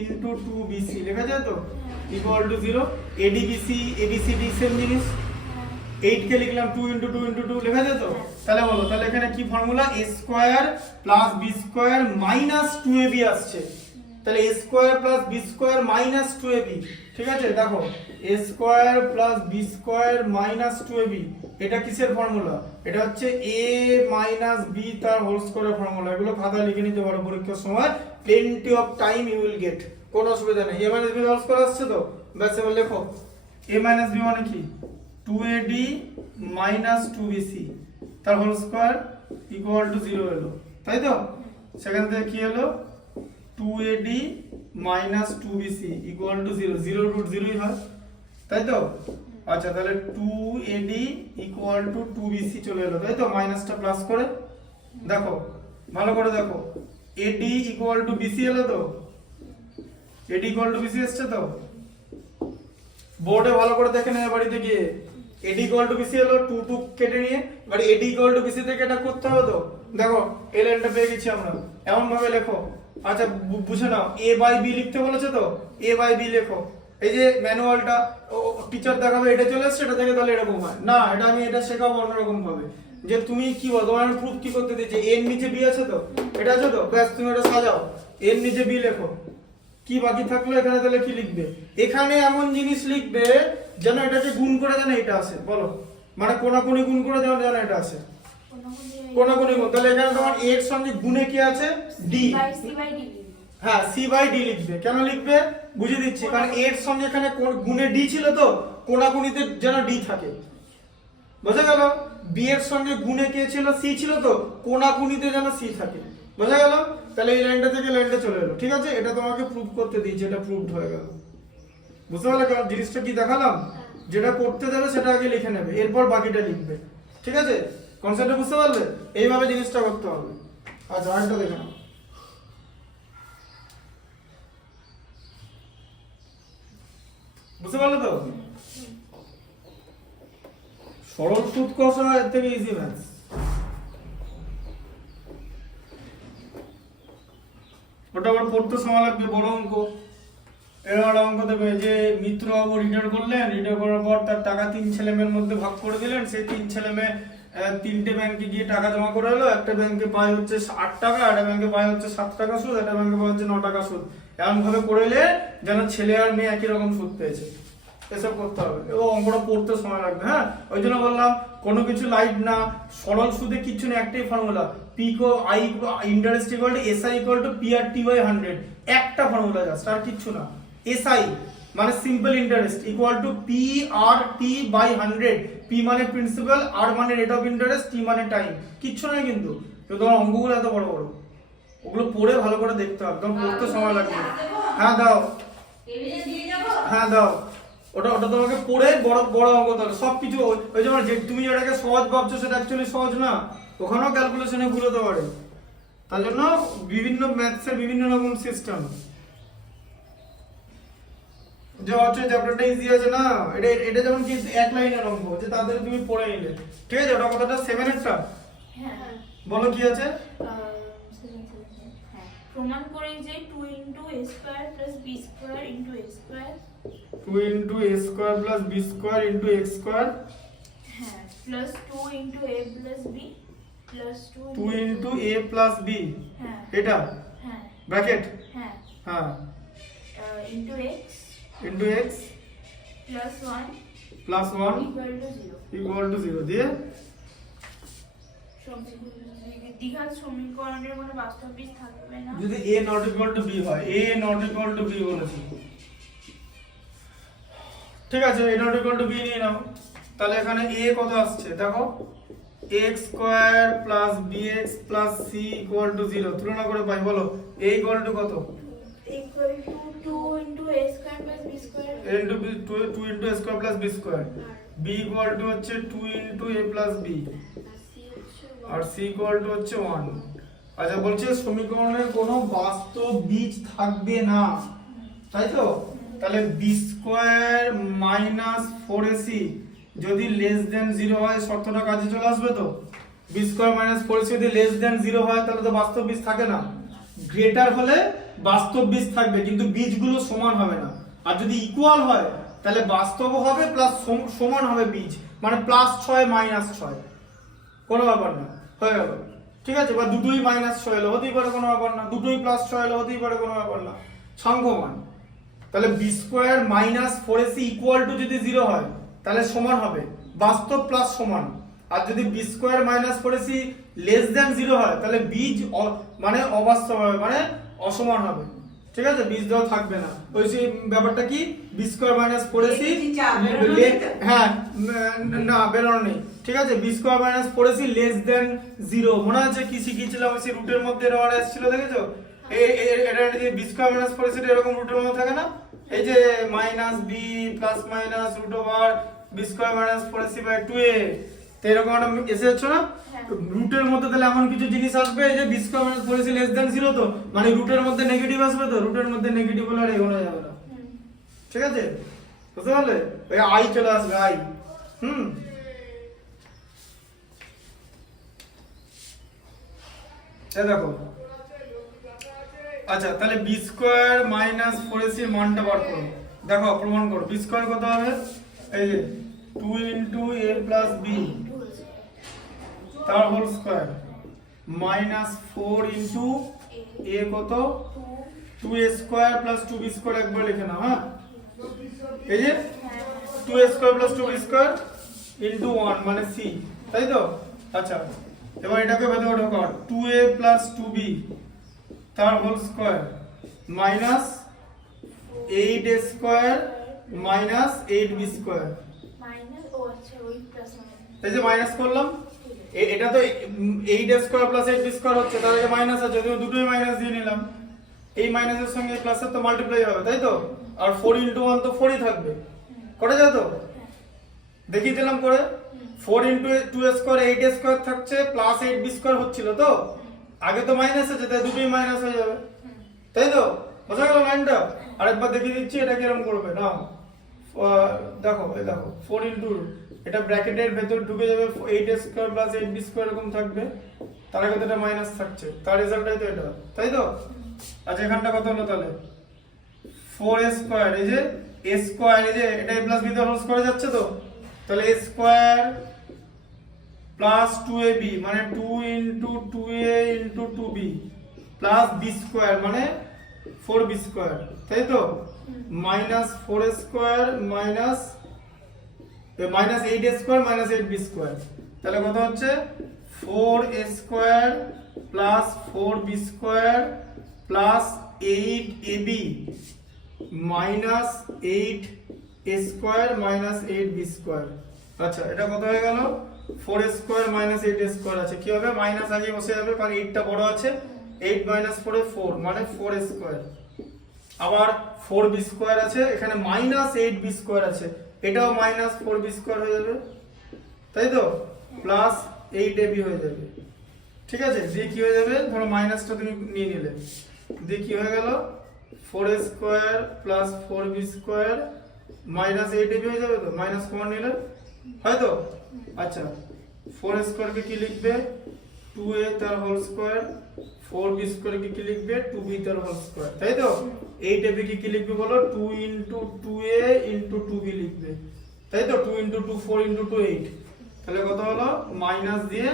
into 2bc লেখা যায় তো, equal to 0। adbc abcd same জিনিস, 8 কে লিখলাম 2 ইন্টু 2 ইন্টু 2 লেখা যায় তো। তাহলে বলো, তাহলে এখানে কি formula, a square plus b square minus 2ab আসছে, তাহলে a square plus b square minus 2ab, ঠিক আছে? দেখো a square plus b square minus 2ab, এটা কিসের ফর্মুলা? এটা হচ্ছে a মাইনাস b তার হোল স্কোয়ারের ফর্মুলা। এগুলো খাতায় লিখে নিতে পারো পরীক্ষার সময়, plenty of time you will get। কোনো অসুবিধা নেই। a minus B whole square আসছে তো, ব্যাস এবার লেখো a মাইনাস বি মানে কি 2ad মাইনাস 2bc তার হোল স্কয়ার ইকুয়াল টু 0 এলো, তাই তো? সেখান থেকে কি হলো 2ad minus 2bc equal to 0, 0 root 0ই হয়, তাই তো? আচ্ছা তাহলে 2ad ইকুয়াল টু 2bc চলে এলো, তাই তো? মাইনাসটা প্লাস করে দেখো, ভালো করে দেখো, ad ইকুয়াল টু bc এলো তো, ad ইকুয়াল টু bc এসছে তো? বোর্ডে ভালো করে দেখে নেবে বাড়িতে গিয়ে, ad ইকুয়াল টু bc এলো, 2 2 কেটে নিয়ে বাড়ি ad ইকুয়াল টু bc থেকে এটা করতে হবে তো। দেখো এই লাইনটা পেয়ে গেছি আমরা, এমন ভাবে লেখো। আচ্ছা বুঝে নাও, a বাই b লিখতে বলেছে তো, a বাই b লেখো। এই যে ম্যানুয়ালটা টিচার দেখাবে এটা চলে আসছে, এটা থেকে তাহলে এরকম হয় না, এটা আমি এটা শেখাবো অন্যরকম ভাবে। যে তুমি কি বল, তোমার প্রুফ কি করতে দিয়েছে, এর নিচে বি আছে তো, এটা আছে তো, ব্যাস তুমি এটা সাজাও, এর নিচে বি লেখো। কি বাকি থাকলো এখানে, তাহলে কি লিখবে? এখানে এমন জিনিস লিখবে যেন এটাকে গুণ করে যেন এটা আসে, বলো, মানে কোনাকুনি গুণ করে যেন যেন এটা আসে, কোনাকুনি গুণ। তাহলে এখানে তোমার a এর সঙ্গে গুণে কি আছে d, হ্যাঁ c বাই d লিখবে। কেন লিখবে বুঝিয়ে দিচ্ছি, কারণ a এর সঙ্গে এখানে গুণে d ছিল তো, কোনাকুনিতে যেন d থাকে, বোঝা গেল? b এর সঙ্গে গুণে কে ছিল, c ছিল তো, কোনাকুনিতে যেন c থাকে, বোঝা গেল? তাহলে এই লাইনটা থেকে লাইনটা চলে এলো, ঠিক আছে? এটা তোমাকে প্রুফ করতে দিয়েছি, এটা প্রুফড হয়ে গেল। বুঝতে পারলে জিনিসটা কি দেখালাম? যেটা করতে দেবে সেটা আগে লিখে নেবে, এরপর বাকিটা লিখবে, ঠিক আছে? কনসেপ্টটা বুঝতে পারলে? এইভাবে জিনিসটা করতে হবে। আচ্ছা আরেকটা দেখে নাও, বুঝতে পারলে তো? সরল সুদ কষা এর থেকে ইজি ম্যাথস। ওটা আবার পড়তে সময় লাগবে, বড় অঙ্ক। এবার অঙ্ক দেবে যে মিত্রবাবু রিটার্ন করলেন, রিটার্ন করার পর তার টাকা 3 ছেলে মেয়ের মধ্যে ভাগ করে দিলেন। সেই 3 ছেলে মেয়ে 3টে ব্যাংকে গিয়ে টাকা জমা করে এলো। একটা ব্যাংকে পায় হচ্ছে 8 টাকা, একটা ব্যাংকে পায় হচ্ছে 7 টাকা সুদ, একটা ব্যাংকে পায় হচ্ছে 9 টাকা সুদ। এমন ভাবে করে এলে যেন ছেলে আর মেয়ে একই রকম সুদ পেয়েছে, এসব করতে হবে। এবং অঙ্কটা পড়তে সময় লাগবে, হ্যাঁ? ওই জন্য বললাম কোনো কিছু লাইট না, সরল সুদে কিচ্ছু নেই, একটাই ফর্মুলা, পিকো আই interest equal to SI equal to PRT by 100, একটা ফর্মুলা জাস্ট, আর কিচ্ছু না। এসআই মানে simple interest equal to PRT by 100, P মানে প্রিন্সিপাল, আর মানে রেট অফ ইন্টারেস্ট, টি মানে টাইম, কিচ্ছু নাই কিন্তু। তো তোমার অঙ্কগুলো এত বড় বড়, ওগুলো পড়ে ভালো করে দেখতে হবে, তখন পড়তে সময় লাগবে। হ্যাঁ দাও, হ্যাঁ দাও, ওটা ওটা তোমাকে পড়ে বড় বড় অঙ্ক তাহলে সবকিছু। ওই যেমন যে তুমি যেটাকে সহজ ভাবছো সেটা অ্যাকচুয়ালি সহজ না, ওখানেও ক্যালকুলেশনে ভুল হতে পারে। তার জন্য বিভিন্ন ম্যাথসের বিভিন্ন রকম সিস্টেম। যে হচ্ছে চ্যাপ্টারটা ইজি আছে না, এটা এটা যেমন কি এক লাইনের অঙ্ক যে তাদের তুমি পড়ে নিলে, ঠিক আছে? ওটা কথাটা 7 এরটা, হ্যাঁ বলো কি আছে? প্রমাণ করি যে 2 a square plus b square into a square, 2 a square plus b square into x square, হ্যাঁ, plus 2 a plus b plus 2 a plus b, হ্যাঁ এটা হ্যাঁ ব্র্যাকেট, হ্যাঁ হ্যাঁ, into x plus 1 equal to 0 দিয়ে দ্বিঘাত সমীকরণের মানে বাস্তব বীজ থাকবে না যদি a not equal to b হয়, a not equal to b বলেছি, ঠিক আছে? a not equal to b নিয়ে নাও। তাহলে এখানে a কত আসছে দেখো, x square plus bx plus c equal to 0, তুলনা করে পাই, বলো a ইকুয়াল টু কত? Equal to 2 a square plus b square, a into b, 2 a square plus b square, b equal to হচ্ছে 2 a প্লাস b, আর c equal to হচ্ছে 1। আচ্ছা বলছে সমীকরণের কোনো বাস্তব বীজ থাকবে না, তাই তো? তাহলে b স্কয়ার মাইনাস 4ac যদি লেস দেন 0 হয়, শর্তটা কাজে চলে আসবে তো? b স্কয়ার মাইনাস 4ac যদি লেস দেন 0 হয় তাহলে তো বাস্তব বীজ থাকে না। গ্রেটার হলে বাস্তব বীজ থাকবে, কিন্তু বীজগুলো সমান হবে না। আর যদি ইকুয়াল হয় তাহলে বাস্তব হবে প্লাস সমান হবে বীজ, মানে +6 -6, কোনো ব্যাপার না, হয়ে গেল, ঠিক আছে? বা দুটোই -6 এলো হতেই পারে, কোনো ব্যাপার না, দুটোই +6 এলো হতেই পারে, কোনো ব্যাপার না, সংখ্যমান। তাহলে b square minus 4ac equal to যদি 0 হয় তাহলে সমান হবে বাস্তব প্লাস সমান। আর যদি b square minus 4ac less than 0 হয় তাহলে বীজ মানে অবাস্তব হবে, মানে অসমান হবে, ঠিক আছে, বীজ দেওয়া থাকবে না। ওই যে ব্যাপারটা কি, বি স্কোয়ার মাইনাস 4ac, হ্যাঁ না বেরোনো নেই, ঠিক আছে, B square minus 4ac less than 0, মনে আছে কি শিখিয়েছিলাম, ওই রুটের মধ্যে এরকম এসেছিল দেখেছো, এটা যে বি স্কোয়ার মাইনাস 4ac এরকম রুটের মধ্যে থাকে না, এই যে minus B plus minus root over B square minus 4ac by 2a, তো এরকম একটা এসে যাচ্ছে না রুটের মধ্যে, তাহলে এমন কিছু জিনিস আসবে এই যে B square minus 4ac less than 0, তো মানে রুটের মধ্যে নেগেটিভ আসবে, তো রুটের মধ্যে নেগেটিভ হলে আর এগোনো যাবে না, ঠিক আছে, বুঝতে পারলে, ওই আই চলে আসবে আই। এই দেখো, আচ্ছা তাহলে বি স্কোয়ার মাইনাস 4ac এর মানটা বার করো, দেখো প্রমাণ করো, বি স্কোয়ার কত হবে, এই যে 2 ইনটু a প্লাস b তার whole square minus 4 into a কত 2a square plus 2b square একবার লিখে নাও, হ্যাঁ এই যে 2a square plus 2b square into 1 মানে c, তাই তো, আচ্ছা এবার এটাকে ভেতরে ঢোকাও, 2a প্লাস 2b তার whole square minus 8a square minus 8b square, minus ও আচ্ছা ওই প্লাস মাইনাস, এই যে মাইনাস করলাম, এটা তো 8a square plus 8b square হচ্ছে, তার আগে মাইনাস আছে, তো দুটোই মাইনাস দিয়ে নিলাম, এই মাইনাসের সঙ্গে এই প্লাসের তো মাল্টিপ্লাই হবে, তাই তো, আর 4 ইনটু 1 তো 4ই থাকবে, করা যায় তো, দেখিয়ে দিলাম করে, 4 into 2a square 8a square থাকছে প্লাস 8b স্কয়ার হচ্ছিল, তো আগে তো মাইনাস আছে, তাই দুটোই মাইনাস হয়ে যাবে, তাই তো, বোঝা গেল লাইনটা, আরেকবার দেখিয়ে দিচ্ছি এটা কিরকম করবে নাও, দেখো এই দেখো 4 ইনটু এটা ব্র্যাকেটের ভেতর ঢুকে যাবে 8a square plus 8b square এরকম থাকবে, তার আগে তো এটা মাইনাস থাকছে, তার রেজাল্টটাই তো এটা, তাই তো, আচ্ছা এখানটা কত হলো তাহলে 4a স্কয়ার, এই যে a স্কয়ার, এই যে এটা a প্লাস b তে হোল স্কয়ার যাচ্ছে, তো তাহলে a স্কয়ার প্লাস 2ab মানে 2 into 2a into 2b plus b square মানে 4b স্কয়ার, তাই তো, minus 4a square minus 8a square minus 8b square, তাহলে কত হচ্ছে 4a square plus 4b square plus 8ab minus 8a square minus 8b square, আচ্ছা এটা কত হয়ে গেল 4a square minus 8a square আছে, কি হবে মাইনাস আগে বসে যাবে কারণ 8 টা বড় আছে, 8 মাইনাস 4 এ 4 মানে 4a স্কয়ার, আবার 4b স্কয়ার আছে, এখানে মাইনাস 8b স্কয়ার আছে, এটাও মাইনাস 4b স্কয়ার হয়ে যাবে, তাই তো, প্লাস 8ab হয়ে যাবে, ঠিক আছে, দিয়ে কি হয়ে যাবে, ধরো মাইনাসটা তুমি নিয়ে নিলে, দিয়ে কি হয়ে গেল 4a square plus 4b square minus 8ab হয়ে যাবে, তো মাইনাস কমন নিলে হয় তো, আচ্ছা 4a স্কয়ার কে কি লিখবে 2a তার হোল স্কয়ার, 4b স্কয়ার কে কি লিখবে 2b তার হোল স্কয়ার, তাই তো, 8ab কে কি লিখবে বলো 2 ইনটু 2a ইনটু 2b লিখবে, তাই তো, 2 ইনটু 2 4 ইনটু 2 8, তাহলে কত হলো মাইনাস দিয়ে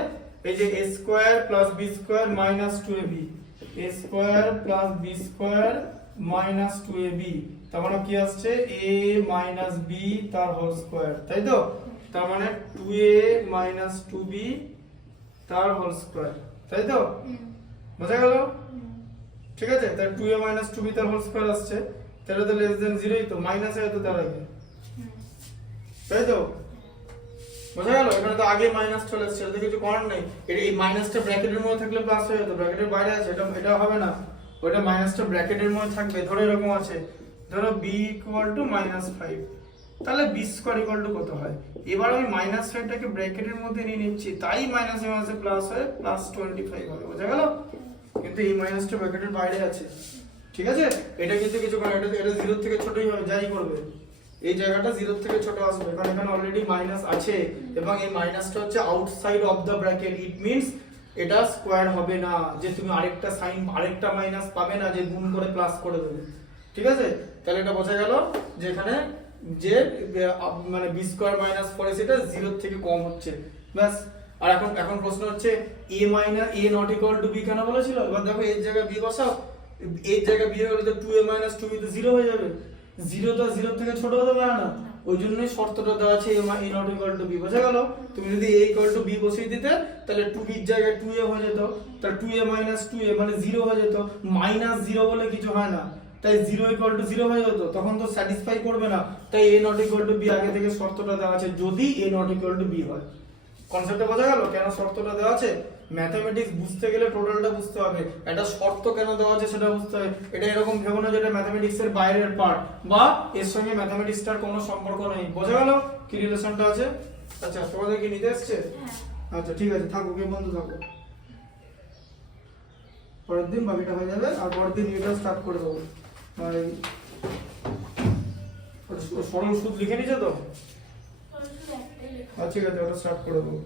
এই যে a square plus b square minus 2ab, a square plus b square minus 2ab, তার মানে কি আসছে a মাইনাস b তার হোল স্কয়ার, তাই তো, তার মানে 2a মাইনাস 2b তার হোল স্কয়ার, তাই তো, বোঝা গেল, ঠিক আছে, তার 2a মাইনাস 2b তার হোল স্কয়ার আসছে, তাহলে তো লেস দেন 0ই তো, মাইনাস আছে তো তার আগে, তাই তো, বোঝা গেল, এখানে তো আগে মাইনাস চলে আসছে, এটা কিছু করার নেই, এই মাইনাসটা ব্র্যাকেটের মধ্যে থাকলে প্লাস হয়ে যেত, ব্র্যাকেটের বাইরে আছে, এটা হবে না, ওটা মাইনাসটা ব্র্যাকেটের মধ্যে থাকবে, ধরো এরকম আছে, ধরো b ইকুয়াল টু -5, তাহলে b স্কয়ার ইকুয়াল টু কত হয়, এবার আমি মাইনাস সাইডটাকে ব্র্যাকেটের মধ্যে নিয়ে নিচ্ছি, তাই মাইনাসে মাইনাসে প্লাস হয় প্লাস 25 হবে, বোঝা গেল, কিন্তু এই মাইনাসটা ব্র্যাকেটের বাইরে আছে, ঠিক আছে, এটা কিন্তু কিছু করে, এটা 0 থেকে ছোটই হবে, যাই করবে এই জায়গাটা 0 থেকে ছোট আসবে, কারণ এখানে অলরেডি মাইনাস আছে এবং এই মাইনাসটা হচ্ছে outside of the bracket, it means এটা স্কয়ার হবে না, যে তুমি আরেকটা সাইন আরেকটা মাইনাস পাবে না যে গুণ করে প্লাস করে দেবে, ঠিক আছে, তাহলে এটা বোঝা গেল যে এখানে যে মানে b স্কয়ার মাইনাস 4 সেটা 0 থেকে কম হচ্ছে, ব্যাস, আর এখন প্রশ্ন হচ্ছে a minus a not equal to b কেন বলেছিল, এবার দেখো এর জায়গায় b বসাও, এর জায়গায় b হলে তো 2a মাইনাস 2b তো 0 হয়ে যাবে, 0 তো 0 থেকে ছোট হতে পারে না, ওই জন্যই শর্তটা দেওয়া আছে a not equal to b, বোঝা গেল, তুমি যদি a ইকুয়াল টু b বসিয়ে দিতে তাহলে 2b এর জায়গায় 2a হয়ে যেত, তাহলে 2a মাইনাস 2a মানে 0 হয়ে যেত, মাইনাস 0 বলে কিছু হয় না, তাই 0 ইকুয়াল টু 0 হয়ে যেত, তখন তো স্যাটিসফাই করবে না, তাই a not equal to b আগে থেকে শর্তটা দেওয়া আছে যদি a not equal to b হয়। কনসেপ্টটা বোঝা গেল কেন শর্তটা দেওয়া আছে? ম্যাথমেটিক্স বুঝতে গেলে টোটালটা বুঝতে হবে, একটা শর্ত কেন দেওয়া আছে সেটা বুঝতে হবে। এটা এরকম ভেবো না যেটা ম্যাথমেটিক্স এর বাইরের পার্ট বা এর সঙ্গে ম্যাথমেটিক্সটার কোনো সম্পর্ক নেই। বোঝা গেল কি রিলেশনটা আছে? আচ্ছা তোমাদের কি নিতে এসেছে? হ্যাঁ আচ্ছা ঠিক আছে, থাকো, কে বন্ধু থাকো, পরের দিন বাকিটা হয়ে যাবে আর পরের দিন এটা স্টার্ট করে দেবো। আর এই সরল সুদ লিখে নিয়েছো তো? শুধু একটাই লেখা। আচ্ছা ঠিক আছে, ওটা স্টার্ট করে দেবো।